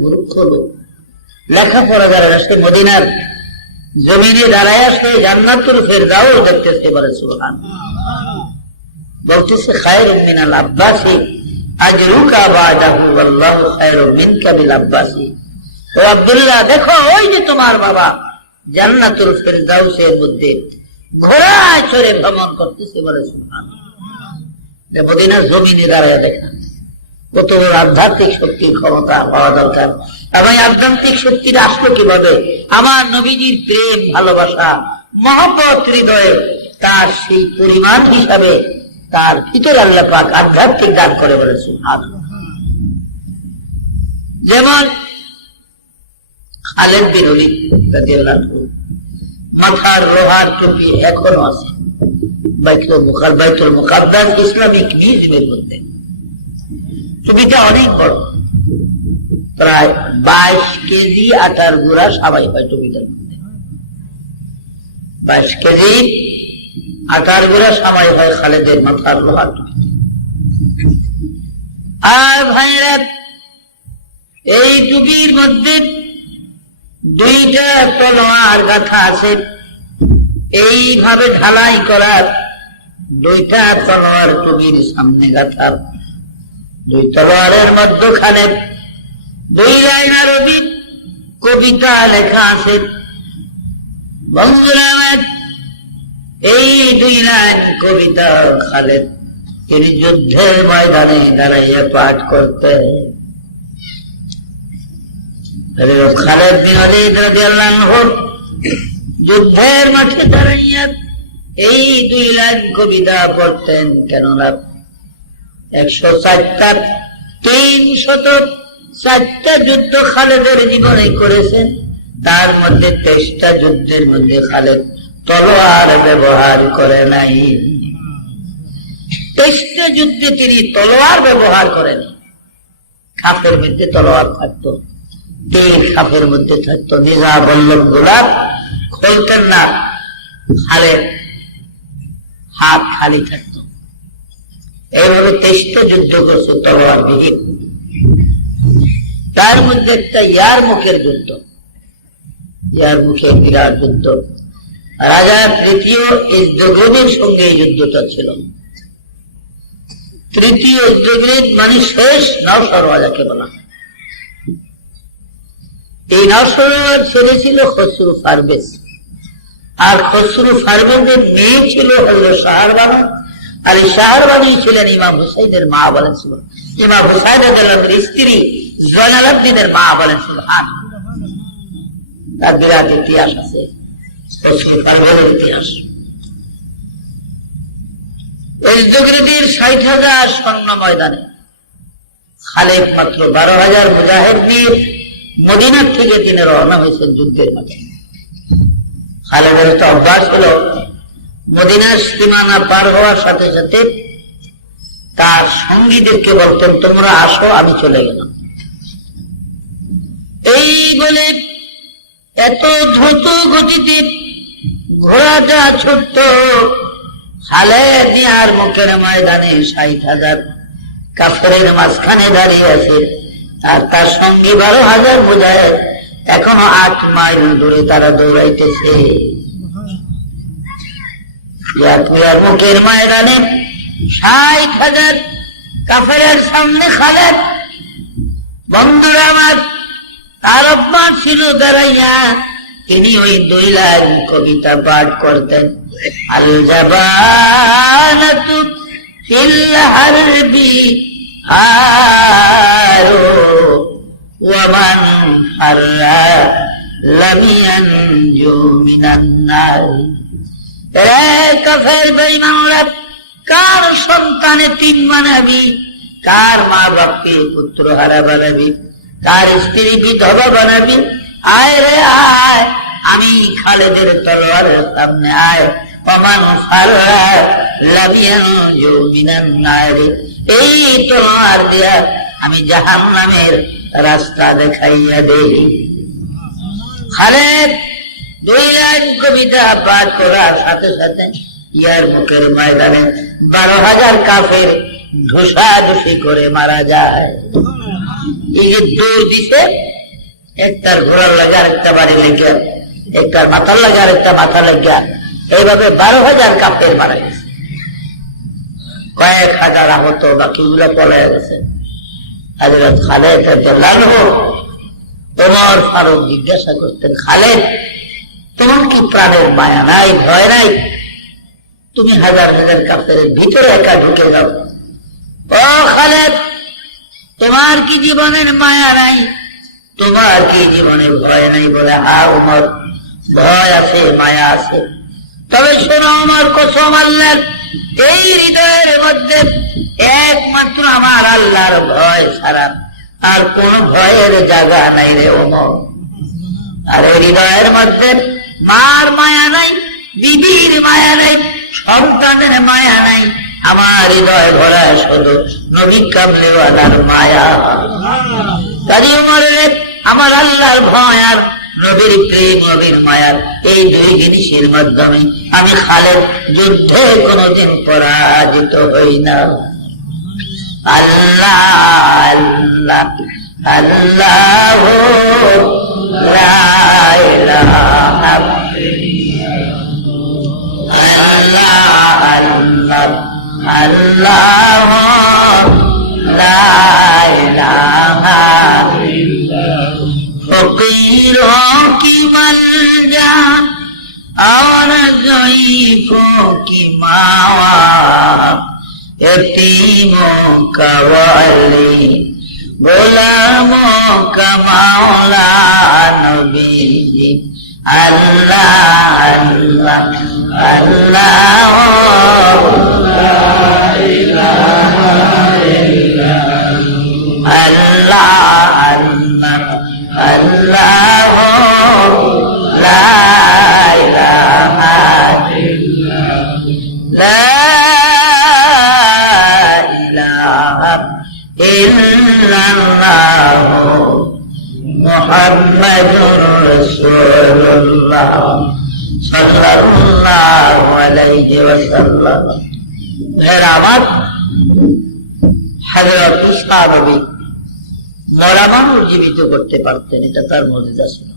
মূর্খ লোক, লেখাপড়া যারা, সে মদিনার জমিনে দাঁড়ায় সে জান্নাতুল ফেরদাউস দেখতেছে, বলে সুবহানাল্লাহ। বলতেছে খায়রুম মিনাল আব্বাসি আজরুকা বাদাহু ওয়াল্লাহু খায়রুম মিনকা বিল আব্বাসি। ও আব্দুল্লাহ, দেখো ওই যে তোমার বাবা জান্নাতুল ফেরদাউসের মধ্যে ঘোড়ায় চড়ে ভ্রমণ করতেছে, বলে সুবহানাল্লাহ। মদিনার জমিনে দাঁড়ায় দেখা কত বড় আধ্যাত্মিক শক্তির ক্ষমতা পাওয়া দরকার। এবং আধ্যাত্মিক শক্তির আসলো কিভাবে? আমার নবীজির প্রেম, ভালোবাসা, মহব্বত হৃদয়ে, তার সেই পরিমাণ হিসাবে তার ভিতরে আল্লাহ পাক আধ্যাত্মিক দান করে, বলে সুবহানাল্লাহ। যেমন খালেদ বিন ওলীদ রাদিয়াল্লাহু আনহু, মাথার লোহার টুপি এখনো আছে বাইতুল মুকাদ্দাস ইসলামিক মিউজিয়ামের মধ্যে। টুপিটা অনেক বড়, প্রায় 22 কেজি আটার গুঁড়া সাবাই হয় টুপিটার মধ্যে। 22 কেজি আটার গুঁড়া সাবাই হয় খালেদের মাথার লোহার টুপি। আর ভাইরা, এই টুপির মধ্যে 2টা তলোয়ার গাঁথা আছে, এইভাবে ঢালাই করার 2টা তলোয়ার টুপির সামনে গাঁথা। 2 তলোয়ারের মধ্যখানে 2 লাইন আরবি কবিতা লেখা আছে। বন্ধুরা, এই 2 লাইন কবিতা খালেদ তিনি যুদ্ধের ময়দানে দাঁড়াইয়া পাঠ করতে। খালেদ বিন ওলীদ রাদিয়াল্লাহু আনহু যুদ্ধের মাঠে দাঁড়াইয়া এই 2 লাইন কবিতা পড়তেন। কেননা 104টা 304টা যুদ্ধ খালেদের জীবনে করেছেন, তার মধ্যে 23টা যুদ্ধের মধ্যে খালেদ তলোয়ার ব্যবহার করে নাই। 23টা যুদ্ধে তিনি তলোয়ার ব্যবহার করেন। খাপের মধ্যে তলোয়ার থাকতো, তীর খাপের মধ্যে থাকতো, নিজা বল্লভ গোলাপ খুলতেন না, খালেদ হাত খালি থাকতো। এইভাবে 23টা যুদ্ধ করছে তলোয়ার বিহীন। তার মধ্যে একটা ইয়ারমুকের যুদ্ধ, ইয়ারমুকের বিরাট যুদ্ধ। রাজা তৃতীয় ইজদগ্রীবের সঙ্গে এই যুদ্ধটা ছিল। তৃতীয় ইজদগ্রীব মানে শেষ নওশরওয়া যাকে বলা হয়। এই নওশরওয়ার ছেলে ছিল খসরু পারভেজ, আর খসরু পারভেজের মেয়ে ছিল হযরত শাহরবানু, আর এই শাহরবানু ছিলেন ইমাম হুসাইনের মা, বলেন সুবহানাল্লাহ। ইমাম হুসাইন রাদিয়াল্লাহু স্ত্রী জয়নাল আবদিনের মা, বলেন সুবহানাল্লাহ। তার বিরাট ইতিহাস আছে খসরু পারভেজের ইতিহাস। ইজদগ্রীবের 60,000 সৈন্য ময়দানে, খালেদ মাত্র 12,000 মুজাহিদ নিয়ে মদিনার থেকে তিনি রওনা হয়েছেন যুদ্ধের মাঠে। খালেদের তো অভ্যাস ছিল মদিনার সীমানা পার হওয়ার সাথে সাথে তার সঙ্গীদেরকে বলতেন, তোমরা আসো, আমি চলে গেলাম। এই বলে এত দ্রুত গতিতে ঘোড়াটা ছুটত। খালেদ আর মুখের ময়দানে 60,000 কাফেরের মাঝখানে দাঁড়িয়ে আছে, আর তার সঙ্গে 12,000 মুজাহিদ এখনো 8 মাইল দূরে তারা দৌড়াইতেছে। মুখের ময়দানে 60,000 কাফেরের সামনে খালেদ। বন্ধুরা আমার, তার অভ্যাস ছিল দাঁড়াইয়া তিনি ওই 2 লাইন কবিতা পাঠ করতেন। আল জাবানাতু ফিল হারবি আরো ওয়া মান ফাররা লাম ইয়ানজু মিনান নার। রে কাফের বেঈমানরা, কার সন্তানে 3 বানাবি, কার মা বাপকে পুত্র হারা বানাবি, কার স্ত্রী বিধবা বানাবি? আয় রে আয়, আমি খালেদের তলোয়ারের সামনে আয়। ওমান ফাররা লাম ইয়ানজু মিনান নার। এই তলোয়ার দিয়া আমি জাহান্নামের রাস্তা দেখাইয়া দেই। খালেদ 2 লাইন কবিতা পাঠ করার সাথে সাথে ইয়ার মুখের ময়দানে 12,000 কাফের ধুষাধুষি করে মারা যায়। এই যে দৌড় দিছে, একটার ঘোড়ার লাগে আরেকটা বাড়ি লেগে, একটার মাথার লাগে আরেকটা মাথা লেগে, এইভাবে 12,000 কাফের মারা গেছে। কয়েক হাজার আহত, বাকিগুলো পলায় গেছে। হযরত খালেদ রাদিয়াল্লাহু আনহু ওমর ফারুক জিজ্ঞাসা করতেন, খালেদ তোমার কি প্রাণের মায়া নাই, ভয় নাই? তুমি হাজার হাজার কাফেরের ভিতরে একা ঢুকে যাও। ও খালেদ, তোমার কি জীবনের মায়া নাই, তোমার কি জীবনের ভয় নাই? বলে, হ্যাঁ ওমর, ভয় আছে, মায়া আছে। তবে শোনো আমার কসম আল্লাহর, এই হৃদয়ের মধ্যে একমাত্র আমার আল্লাহর ভয় ছাড়া আর কোন ভয়ের জায়গা নাই রে ওমর। আর এই হৃদয়ের মধ্যে মার মায়া নাই, বিবির মায়া নাই, সন্তানের মায়া নাই। আমার হৃদয় ভরা শুধু নবী কামলিওয়ালার মায়া। কাজী ওমরের আমার আল্লাহর ভয় আর নবীর প্রেম, নবীর মায়া, এই 2 জিনিসের মাধ্যমে আমি খালেদ যুদ্ধে কোনদিন পরাজিত হই না। আল্লাহ আল্লাহ আল্লাহ লা ইলাহা আল্লাহ আল্লাহ আল্লাহ লা ইলাহা फकीरों की मलजा और ज़ईफ़ों की मावा, यतीमों का वाली, गुलामों का मौला नबी जी। अल्लाह अल्लाह अल्लाह अल्लाह अल्लाह ला इलाहा इल्लल्लाह मुहम्मदुर रसूलुल्लाह सल्लल्लाहु अलैहि वसल्लम। मेहराबाद हजरत ঈসা নবী মরা মানুষ জীবিত করতে পারতেন, এটা তার মর্যাদা ছিল।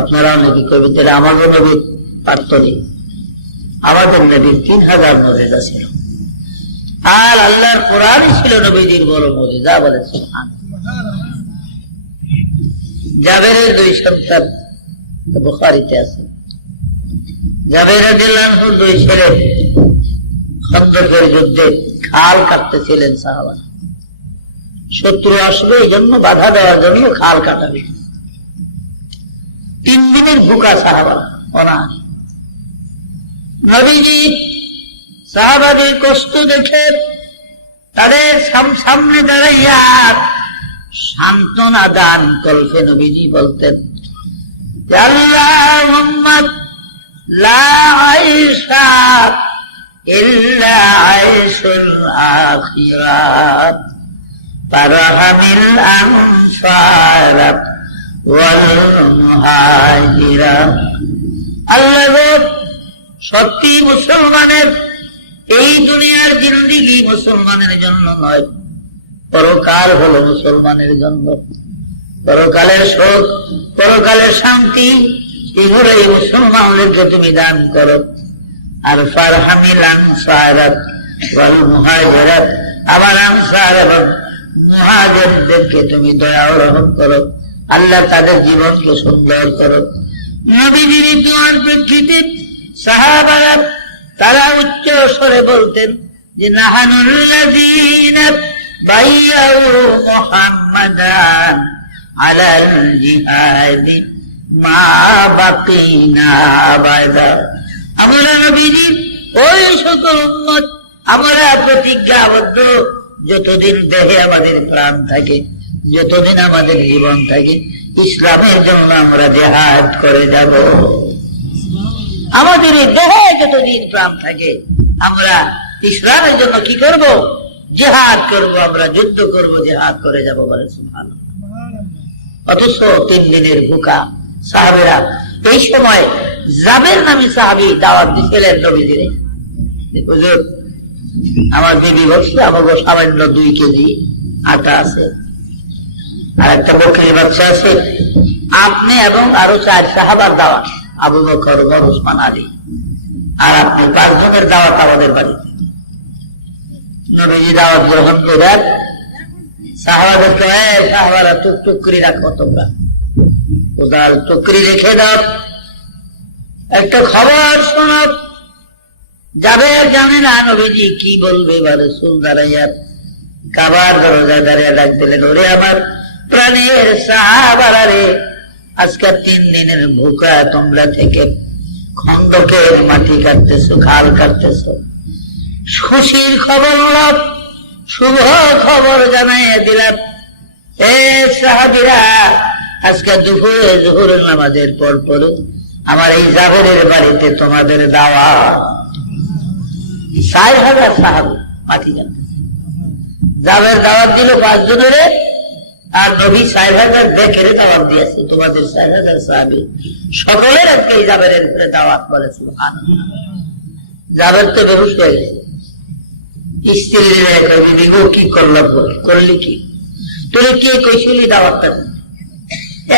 আপনারা নাকি কবিতার আমাদের নবী পারতনি, আমাদের নবীর 3000 মর্যাদা ছিল। আর আল্লাহর কোরআনই ছিল নবীজির বড় মর্যাদা। বলে জাবেরের 2 সন্তান বুখারীতে আছে। জাবের রাদিয়াল্লাহু আনহু 2 ছেলে খন্দকের যুদ্ধে খাল কাটতেছিলেন। সাহাবা শত্রু আসবে এই জন্য বাধা দেওয়ার জন্য খাল কাটাবে। 3 দিনের ভুকা সাহাবা অনাহারে। নবীজি সাহাবাদের কষ্ট দেখে তাদের সামনে দাঁড়াইয়া সান্ত্বনা দান করতে নবীজি বলতেন, আল্লাহুম্মা লা আইশা ইল্লা আইশুল আখিরাত ফারহামিল আনফার ওয়াল মুহাজিরা। আল্লাহ সত্যি মুসলমানের এই দুনিয়ার জিন্দেগি মুসলমানের জন্য নয়, পরকাল হলো মুসলমানের জন্য। পরকালের সুখ, পরকালের শান্তি, এগুলোই মুসলমানদেরকে তুমি দান করো। আর ফারহামিল আনসারাত ওয়াল মুহাজিরাত, আবার আনসার এবং মুহাজিরদেরকে তুমি দয়া ও রহম করো। আল্লাহ তাদের জীবনকে সুন্দর করো। নবীজির দোয়ার প্রেক্ষিতে সাহাবারা তারা উচ্চ স্বরে বলতেন যে নাহানুল্লাযীনা বাইয়াউ মুহাম্মাদান আলাল জিহাদি মা বাকিনা আবাদা। আমরা নবীজি ওই সকল উম্মত, আমরা প্রতিজ্ঞাবদ্ধ, যতদিন দেহে আমাদের প্রাণ থাকে, যতদিন আমাদের জীবন থাকে, ইসলামের জন্য আমরা জিহাদ করে যাব। আমাদের দেহে যতদিন প্রাণ থাকে আমরা ইসলামের জন্য কি করব? জিহাদ করব, আমরা যুদ্ধ করব, জিহাদ করে যাব। বলে সুবহানাল্লাহ। অথচ 3 দিনের ভুকা সাহাবীরা, এই সময় জাবের নামী সাহাবী দাওয়াত দিয়েছিলেন নবীজিরে। হুজুর, আমার বিবি বলছে আমাকে সামান্য 2 কেজি আটা আছে, আর একটা বকরির বাচ্চা আছে, আপনি এবং আরো 4 সাহাবার দাওয়াত, আবু বকর, ওমর, ওসমান, আলী, আর আপনি 5 জনের দাওয়াত আমাদের বাড়িতে। নবীজি দাওয়াত গ্রহণ করে সাহাবাদেরকে, সাহাবারা টুকরি রাখো, তোমরা কোদাল টুকরি রেখে দাও, একটা খবর শোনাব। যাবে জানে না নবীজি কি বলবে। রাসূল দাঁড়াইয়া কাবার দরজায় দাঁড়িয়ে ডাক দিলেন, ওরে আমার প্রাণের সাহাবারা রে, আজকে 3 দিনের ভুকা, তোমরা থেকে খন্দকের মাটি কাটতেছো, খাল কাটতেছো, খুশির খবর লাভ, শুভ খবর জানাইয়া দিলাম। এ সাহাবীরা, আজকে দুপুরে জোহরের নামাজের পর পরে আমার এই জাবেরের বাড়িতে তোমাদের দাওয়াত। 4,000 সাহাবী মাটি কাটতেছে। জাবের দাওয়াত দিল 5 জনের, আর নবী 4,000 দেখের দাওয়াত দিয়েছে। তোমাদের 4,000 সাহাবী সকলের আজকে এই জাবেরের দাওয়াত। বলে সুবহানাল্লাহ। জাবের তো বেহুশ হয়ে গেছে। স্ত্রী দিদি, ও কি করলাম, করলি কি, তোরে কে কইছিলি দাওয়াতটা?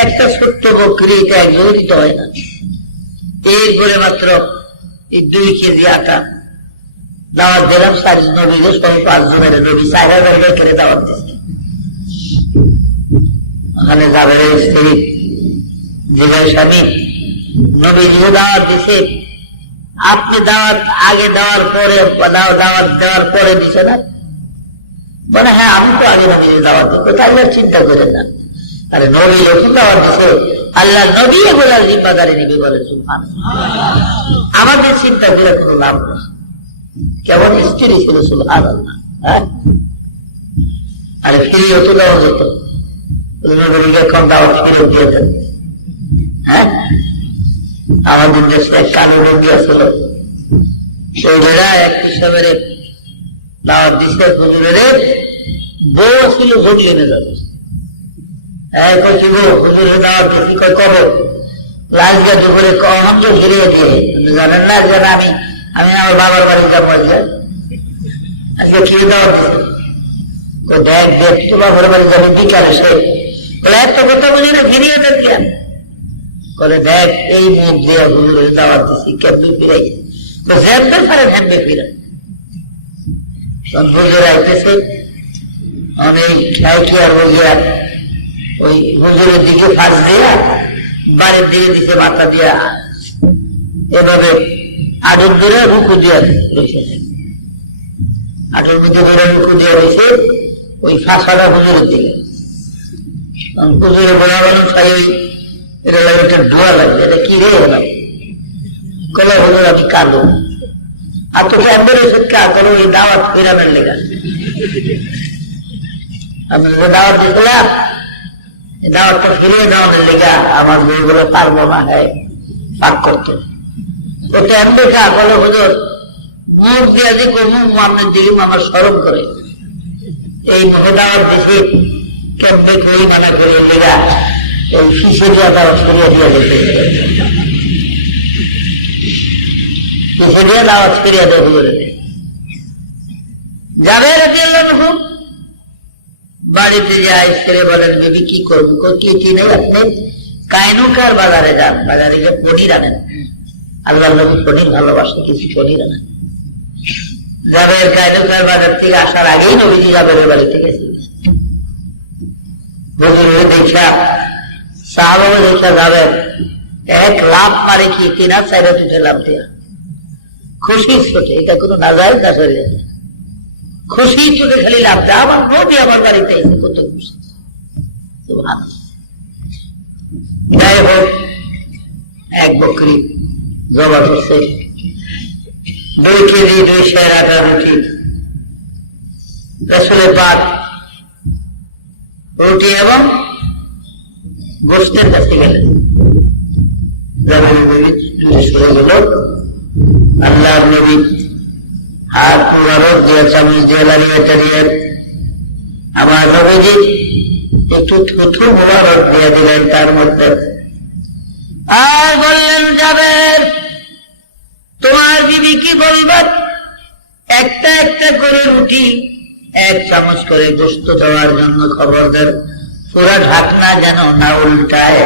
একটা ছোট্ট বকরি, এটা একজনও দিতে হয় না। এরপরে মাত্র 2 কেজি আটা দাওয়াত দিলাম। 4 নবীদের সবাই 5 জনের, নবী 4,000 করে দাওয়াত দিচ্ছে। ওখানে যাবে স্ত্রী, জীবন স্বামী, নবীজিও দাওয়াত দিছে, আপনি দাওয়াত আগে দেওয়ার পরে, দাওয়াত দেওয়ার পরে দিছে না? বলে হ্যাঁ, আমি তো আগে নবীজি দাওয়াত দেবো, তাহলে চিন্তা করেন না। আরে নবী যখন দাওয়াত দিছে, আল্লাহ নবী বলার জিম্মাদারি নিবে। বলে সুবহানাল্লাহ। আমাদের চিন্তা করে কোনো লাভ নেই। কেমন স্ত্রী ছিল, সুবহানাল্লাহ। হ্যাঁ, আরে ফিরে হতো দেওয়া যেত, নবীকে কম দাওয়াত ফিরে দিয়ে দেন। হ্যাঁ, আমাদের দেশে এক কালো রোগী আসল, সেই জায়গায় এক হিসাবে দাওয়াত দিচ্ছে। হুজুরের বউ ছিল ভোগলে মেজাজ। হুজুরের দাওয়াত দিচ্ছি, কবে লাইজা দুপুরে কম যে ফিরিয়ে দিয়ে, জানেন না যেন আমি আমার বাবার বাড়ি যাবো, আজকে কি দাওয়াত দিচ্ছে? দেখ দেখ, তো বাবার বাড়ি যাবো বিকালে। সে বলে এত কথা বলি না, ফিরিয়ে দেন কেন? বলে দেখ, এই মুখ দিয়ে হুজুরের দাওয়াত দিচ্ছি, কেমনি ফিরে যেতে পারে ধ্যানবে ফিরে। হুজুর আইতেছে, অনেক খেয়াল কি আর বুঝিয়া ওই হুজুরের দিকে ফাঁস দিয়া বাড়ির দিকে দিতে মাথা দিয়া এভাবে আটক ধরে রুকু দিয়া রয়েছে। আটক ধরে রুকু দিয়া রয়েছে ওই ফাঁসাটা হুজুরের দিকে। হুজুরে বলা বলো সাই, এটা লাগে একটা ধোয়া লাগবে, এটা কি রে হলাম? কলে হুজুর আমি কাঁদো। আর তোকে একবারে সত্যি করো এই দাওয়াত পিরামের লেখা। আমি দাওয়াত দিয়েছিলাম, দাওয়াতটা ফিরিয়ে দেওয়ার লেখা আমার বইগুলো পারবো না, হ্যাঁ পাক করতে। ওটা এমন লেখা বলো হুজুর, মুখ দিয়ে দিকে মুখ আপনার দিকে আমার স্মরণ করে এই মুখে দাওয়াত দিছি, কেমনে করি মানা করে লেখা এই ফিসে দিয়া দাওয়াত ফিরিয়ে দিয়ে যেতে, ফিসে দিয়ে দাওয়াত ফিরিয়ে দেয় হুজুরে যাবে। বাড়িতে যাই, ছেলে বলেন বেবি কি করবো, কি নেই, আপনি কাইনুকার বাজারে যান, বাজারে গিয়ে পনির আনেন, আল্লাহ নবী পনির ভালোবাসে, কিছু পনির আনেন। জাবের কাইনুকার বাজার থেকে আসার আগেই নবীজি জাবেরের বাড়িতে গেছে। দেখা সাহাবা দেখা যাবেন এক লাভ মারে কি 3-4 দুটো লাভ দেয়া, খুশির চোটে, এটা কোনো নাজায়েজ না শরীয়তে, খুশির চোটে খালি লাভ দেয়। আমার নবী আমার বাড়িতে এসে কত খুশি। যাই হোক, এক বকরি জবা করছে, 2 কেজি 200 আটা রুটি, রাসূলের পাক রুটি এবং গোশতের কাছে গেলেন। শুরু হলো, আল্লাহ নবী হাত মুবারক দিয়ে চামচ দিয়ে লাগিয়ে টানিয়ে আমার নবীজি একটু থুথু মুবারক দিয়ে দিলেন তার মধ্যে, আর বললেন যাবের তোমার বিবি কি বলবেন, একটা একটা করে রুটি 1 চামচ করে গোশত দেওয়ার জন্য খবর দেন, পুরা ঢাকনা যেন না উল্টায়,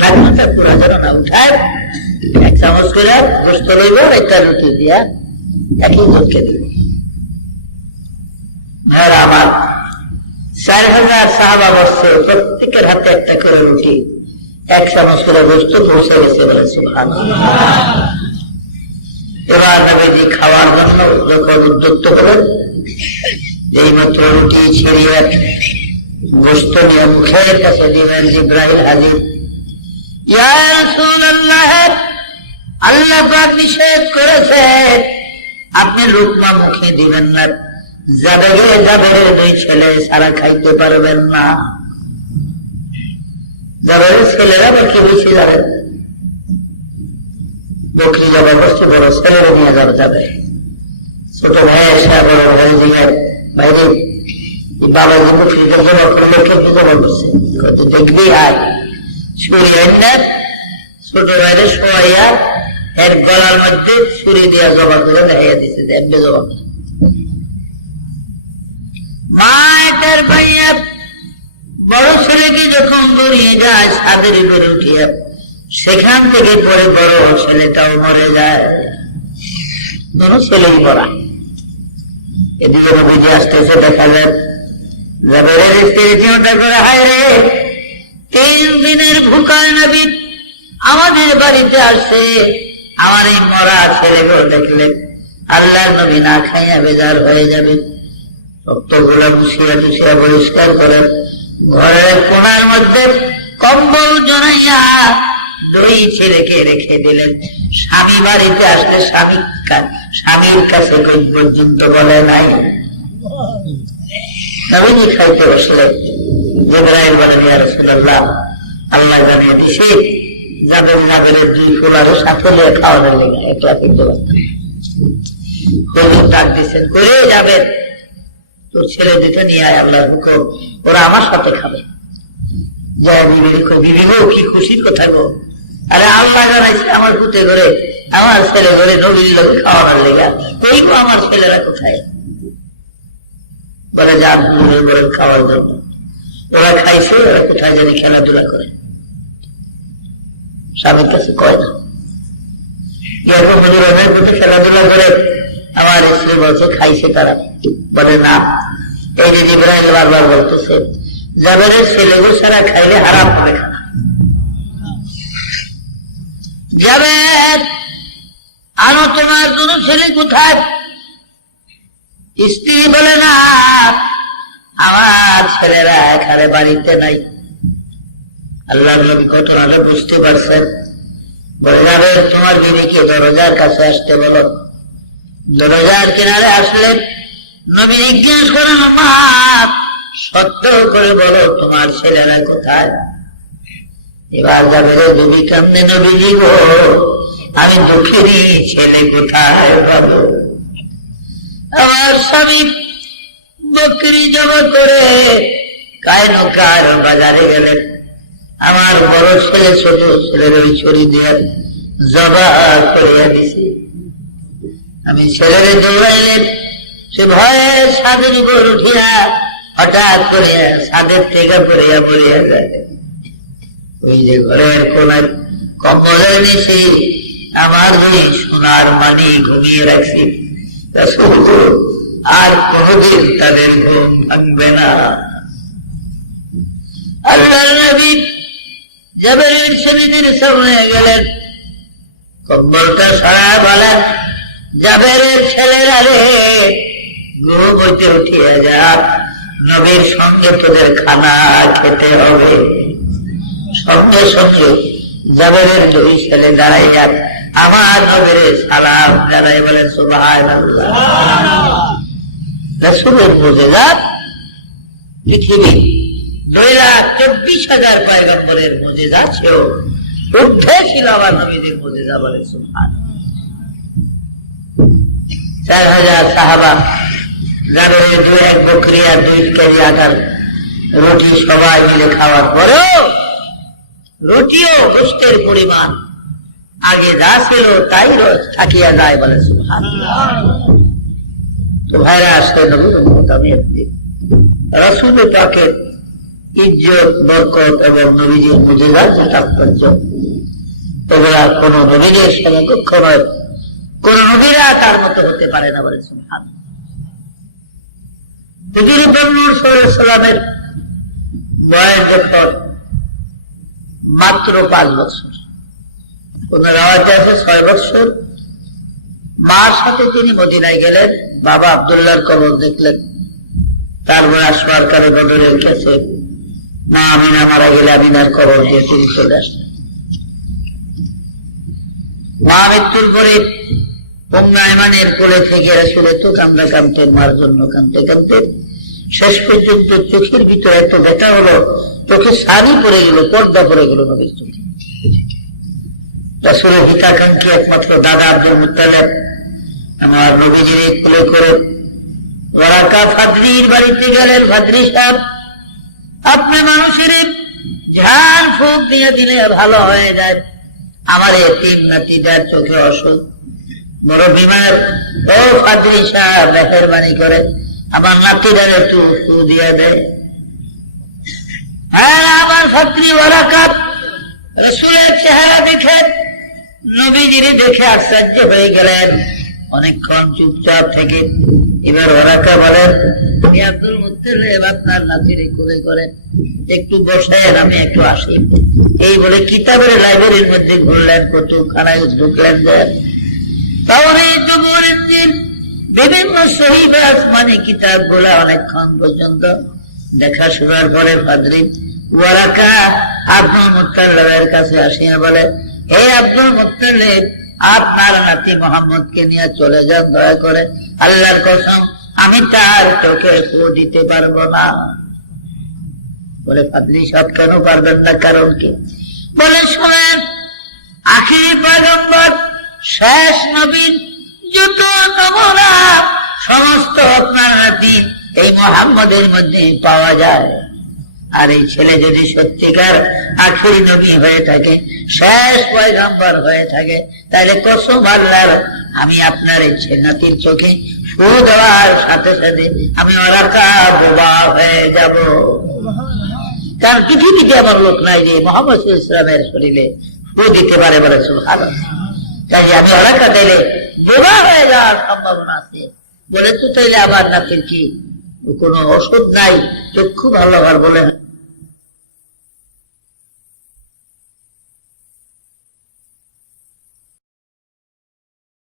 ঢাকনাটা পুরা যেন না উঠায়, 1 চামচ করে গোশত লইব, একটা রুটি দিয়া একই জনকে দিব। ভাইরা আমার, 4000 সাহাবা বসছে, প্রত্যেকের হাতে একটা করে রুটি, 1 চামচ করে গোশত পৌঁছে গেছে, বলে সুবহানাল্লাহ। এবার নবীজি খাওয়ার জন্য যখন উদ্যুক্ত করেন, এই মাত্র রুটি ছিঁড়িয়ে গোশত নিয়ে মুখের কাছে দিবেন, জিবরাইল হাজির। ইয়া রাসূলুল্লাহ, আল্লাহ পাক নিষেধ করেছে আপনি লুকমা মুখে দিবেন না, জাবেরের 2 ছেলে সারা খাইতে পারবেন না। জাবেরের ছেলেরা বাকি বেশি যাবেন, বকরি জবা করছে, বড় ছেলেরা নিয়ে যাবে, ছোট ভাই এসে বড় ভাই জিগায়, বাইরে বাবাজি বকরিটা জবা করলে কেমনি জবা করছে, দেখবি আয় ছুরি আইনার ছোট ভাইরে শোয়াইয়া এর গলার মধ্যে ছুরি দিয়া জবা করে দেখাইয়া দিচ্ছে, এমনি জবা করে। মা এটার ভাইয়া বড় ছেলেকে যখন দৌড়িয়ে যায় ছাদের উপরে উঠিয়া, সেখান থেকে পরে বড় ছেলেটাও মরে যায়, দুটো ছেলেই মরা। এদিকে নবীজি আসতেছে, দেখা যায় জাবেরের স্ত্রী চিন্তা করে, হায় রে 3 দিনের ভুকায় নবী আমাদের বাড়িতে আসছে, আমার এই মরা ছেলেগুলো দেখলে আল্লাহর নবী না খাইয়া বেজার হয়ে যাবে। রক্তগুলো মুছিয়া পরিষ্কার করেন, ঘরের কোণার মধ্যে কম্বল জড়াইয়া 2 ছেলেকে রেখে দিলেন। স্বামী বাড়িতে আসলে স্বামীর কাছে কই পর্যন্ত বলে নাই। নবীজি খাইতে বসলেন, জিবরাইল বলেন, ইয়া রাসূলুল্লাহ, আল্লাহ জানিয়ে দিছে জাবেরের 2 ফুল আরো সাথে নিয়ে খাওয়ানোর লেগে, একলা খেতে পারতেন। হুজুর ডাক দিচ্ছেন, করে যাবেন তোর ছেলে 2টা নিয়ে আয়, আল্লাহর হুকুম, ওরা আমার সাথে খাবে। জয় বিবি গো, কি খুশির কথা গো, আরে আল্লাহ জানাইছে আমার পুতে ঘরে, আমার ছেলে ঘরে নবীর লোক খাওয়ানোর লেগা, এই গো আমার ছেলেরা কোথায়? বলে যান হুজুরের ঘরে খাওয়ার জন্য। ওরা খাইছে, ওরা কোথায় জানি খেলাধুলা করে, স্বামীর কাছে কয় না। এরকম হুজুর অনেক কোথায় খেলাধুলা করে, আমার স্ত্রী বলছে খাইছে তারা, বলে না। এই যে জিবরাইল বারবার বলতেছে জাবেরের ছেলেগুলো সারা খাইলে হারাম হবে খানা। জাবের, আনো তোমার 2 ছেলে কোথায়? স্ত্রী বলে না, আমার ছেলেরা এখানে বাড়িতে নাই। আল্লাহ নবী ঘটনাটা বুঝতে পারছেন, বলে জাবের তোমার বিবিকে দরজার কাছে আসতে বলো। দরজার কিনারে আসলেন, নবী জিজ্ঞেস করেন, মা সত্য করে বলো তোমার ছেলেরা কোথায়? এবার জাবেরের বিবি কান্দে, নবীজি গো আমি দুঃখিনী, ছেলে কোথায় বলো? আমার স্বামী বকরি জমা করে কায়নকার বাজারে গেলেন, আমার বড় ছেলে ছোট ছেলের ওই ছড়ি দিয়ে জবা করিয়া দিছি। আমি ছেলেরে দৌড়াইলেন, সে ভয়ে ছাদের উপর উঠিয়া হঠাৎ করে ছাদের থেকে পড়িয়া পড়িয়া যায়। ওই যে ঘরের কোনায় কম্বলের নিচে আমার দুই সোনার মানি ঘুমিয়ে রাখছি, আর কোনদিন তাদের ঘুম ভাঙবে না। আল্লাহর নবী জাবেরের ছেলেদের সামনে গেলেন, কম্বলটা সরায় বলেন, জাবেরের ছেলেরা রে, ঘুম হইতে উঠিয়া যাক, নবীর সঙ্গে তোদের খানা খেতে হবে। সঙ্গে সঙ্গে জাবেরের দুই ছেলে দাঁড়াই যাক, আমার নবীর সালাম জানাই বলেন সুবহানাল্লাহ। রাসূলের মুজিজাত পৃথিবী 2,24,000 পয়গম্বরের মুজিজাত ছিল, ঊর্ধ্বে ছিল আমার নবীদের মুজিজা বলেন সুবহানাল্লাহ। 4,000 সাহাবা জাবেরের 2 বকরি আর 2 কেজি আটার রুটি সবাই মিলে খাওয়ার পরেও রুটিও গোষ্ঠের পরিমাণ আগে যা ছিল তাই থাকিয়া যায় বলে সুবহানাল্লাহ। তো ভাইরা আসলে নবীর উম্মত আমি আপনি রাসূল পাকের ইজ্জত বরকত এবং নবীজির মুজিজাত যে তাৎপর্য, তোমরা কোন নবীদের সমকক্ষ নয়, কোন নবীরা তার মতো হতে পারে না বলে সুবহানাল্লাহ। নবীর নূর সাল্লাল্লাহু আলাইহি সাল্লামের বয়স যখন মাত্র 5 বছর, কোন রাওয়াতে আছে 6 বছর, মার সাথে তিনি মদিনায় গেলেন, বাবা আব্দুল্লাহর কবর দেখলেন, তারপর আসবার কালে বদরের কাছে মা আমিনা মারা গেলে আমিনার কবর দিয়ে তিনি চলে আসলেন। মা মৃত্যুর পরে উম্মে আয়মানের কোলে থেকে রাসূল তো কামড়া কামতেন, মার জন্য কামতে কামতে শেষ পর্যন্ত চোখের ভিতরে এত ব্যথা হলো, চোখে শাড়ি পড়ে গেল, পর্দা পড়ে গেল নবীর চোখে। রাসূলের হিতাকাঙ্ক্ষী একমাত্র দাদা আব্দুল মুত্তালিব আমার নবীজির কোলে করে ওয়ারাকা ফাদরির বাড়িতে গেলেন। ফাদরি সাহেব, আপনি মানুষের ঝাল ফুক দিয়ে দিলে ভালো হয়ে যায়, আমার এতিম নাতিটার চোখে অসুখ, বড় বিমার, ও ফাদরি সাহেব মেহেরবানি করে আমার নাতিটার একটু ফু দিয়ে দেয়। হ্যাঁ, আমার ফাদরি ওয়ারাকাত রাসূলের চেহারা দেখে নবীজিরে দেখে আশ্চর্য হয়ে গেলেন, অনেকক্ষণ চুপচাপ থেকে এবার ওরাকা বলেন, তুমি আব্দুল মুত্তালিব আপনার নাতির কোলে করেন, একটু বসেন, আমি একটু আসি। এই বলে কিতাবের লাইব্রেরির মধ্যে ঘুরলেন, কতুখানায় ঢুকলেন, তাহলে বিভিন্ন সহিহ আসমানি কিতাব গুলা অনেকক্ষণ পর্যন্ত দেখা শোনার পরে ফাদরি ওয়ারাকা আব্দুল মুত্তালিবের কাছে আসিয়া বলে, হে আব্দুল মুত্তালিব, আপনার নাতি মোহাম্মদকে নিয়ে চলে যান দয়া করে, আল্লাহর কসম আমি তার চোখে ফু দিতে পারবো না। বলে, ফাদরি সাহেব কেন পারবেন না, কারণ কি? বলে, শোনেন, আখিরি পয়গম্বর শেষ নবীর যত নমুনা সমস্ত আপনার নাতি এই মুহাম্মদের মধ্যে পাওয়া যায়। আর এই ছেলে যদি সত্যিকার আখিরি নবী হয়ে থাকে, শেষ পয়গম্বর হয়ে থাকে, তাহলে কসম আল্লাহর আমি আপনার ইচ্ছে নাতির চোখে ফু দেওয়ার সাথে সাথে আমি ওরাকা বোবা হয়ে যাব। কারণ পৃথিবীতে আমার লোক নাই যে মুহাম্মদ সাল্লাল্লাহু আলাইহি ওয়াসাল্লামের শরীরে ফু দিতে পারে বলে সুবহানাল্লাহ। তাই আমি ওরাকা দিলে বোবা হয়ে যাওয়ার সম্ভাবনা আছে। বলে, তো তাইলে আমার নাতির কি কোনো ওষুধ নাই, চক্ষু ভালো হওয়ার? বলে,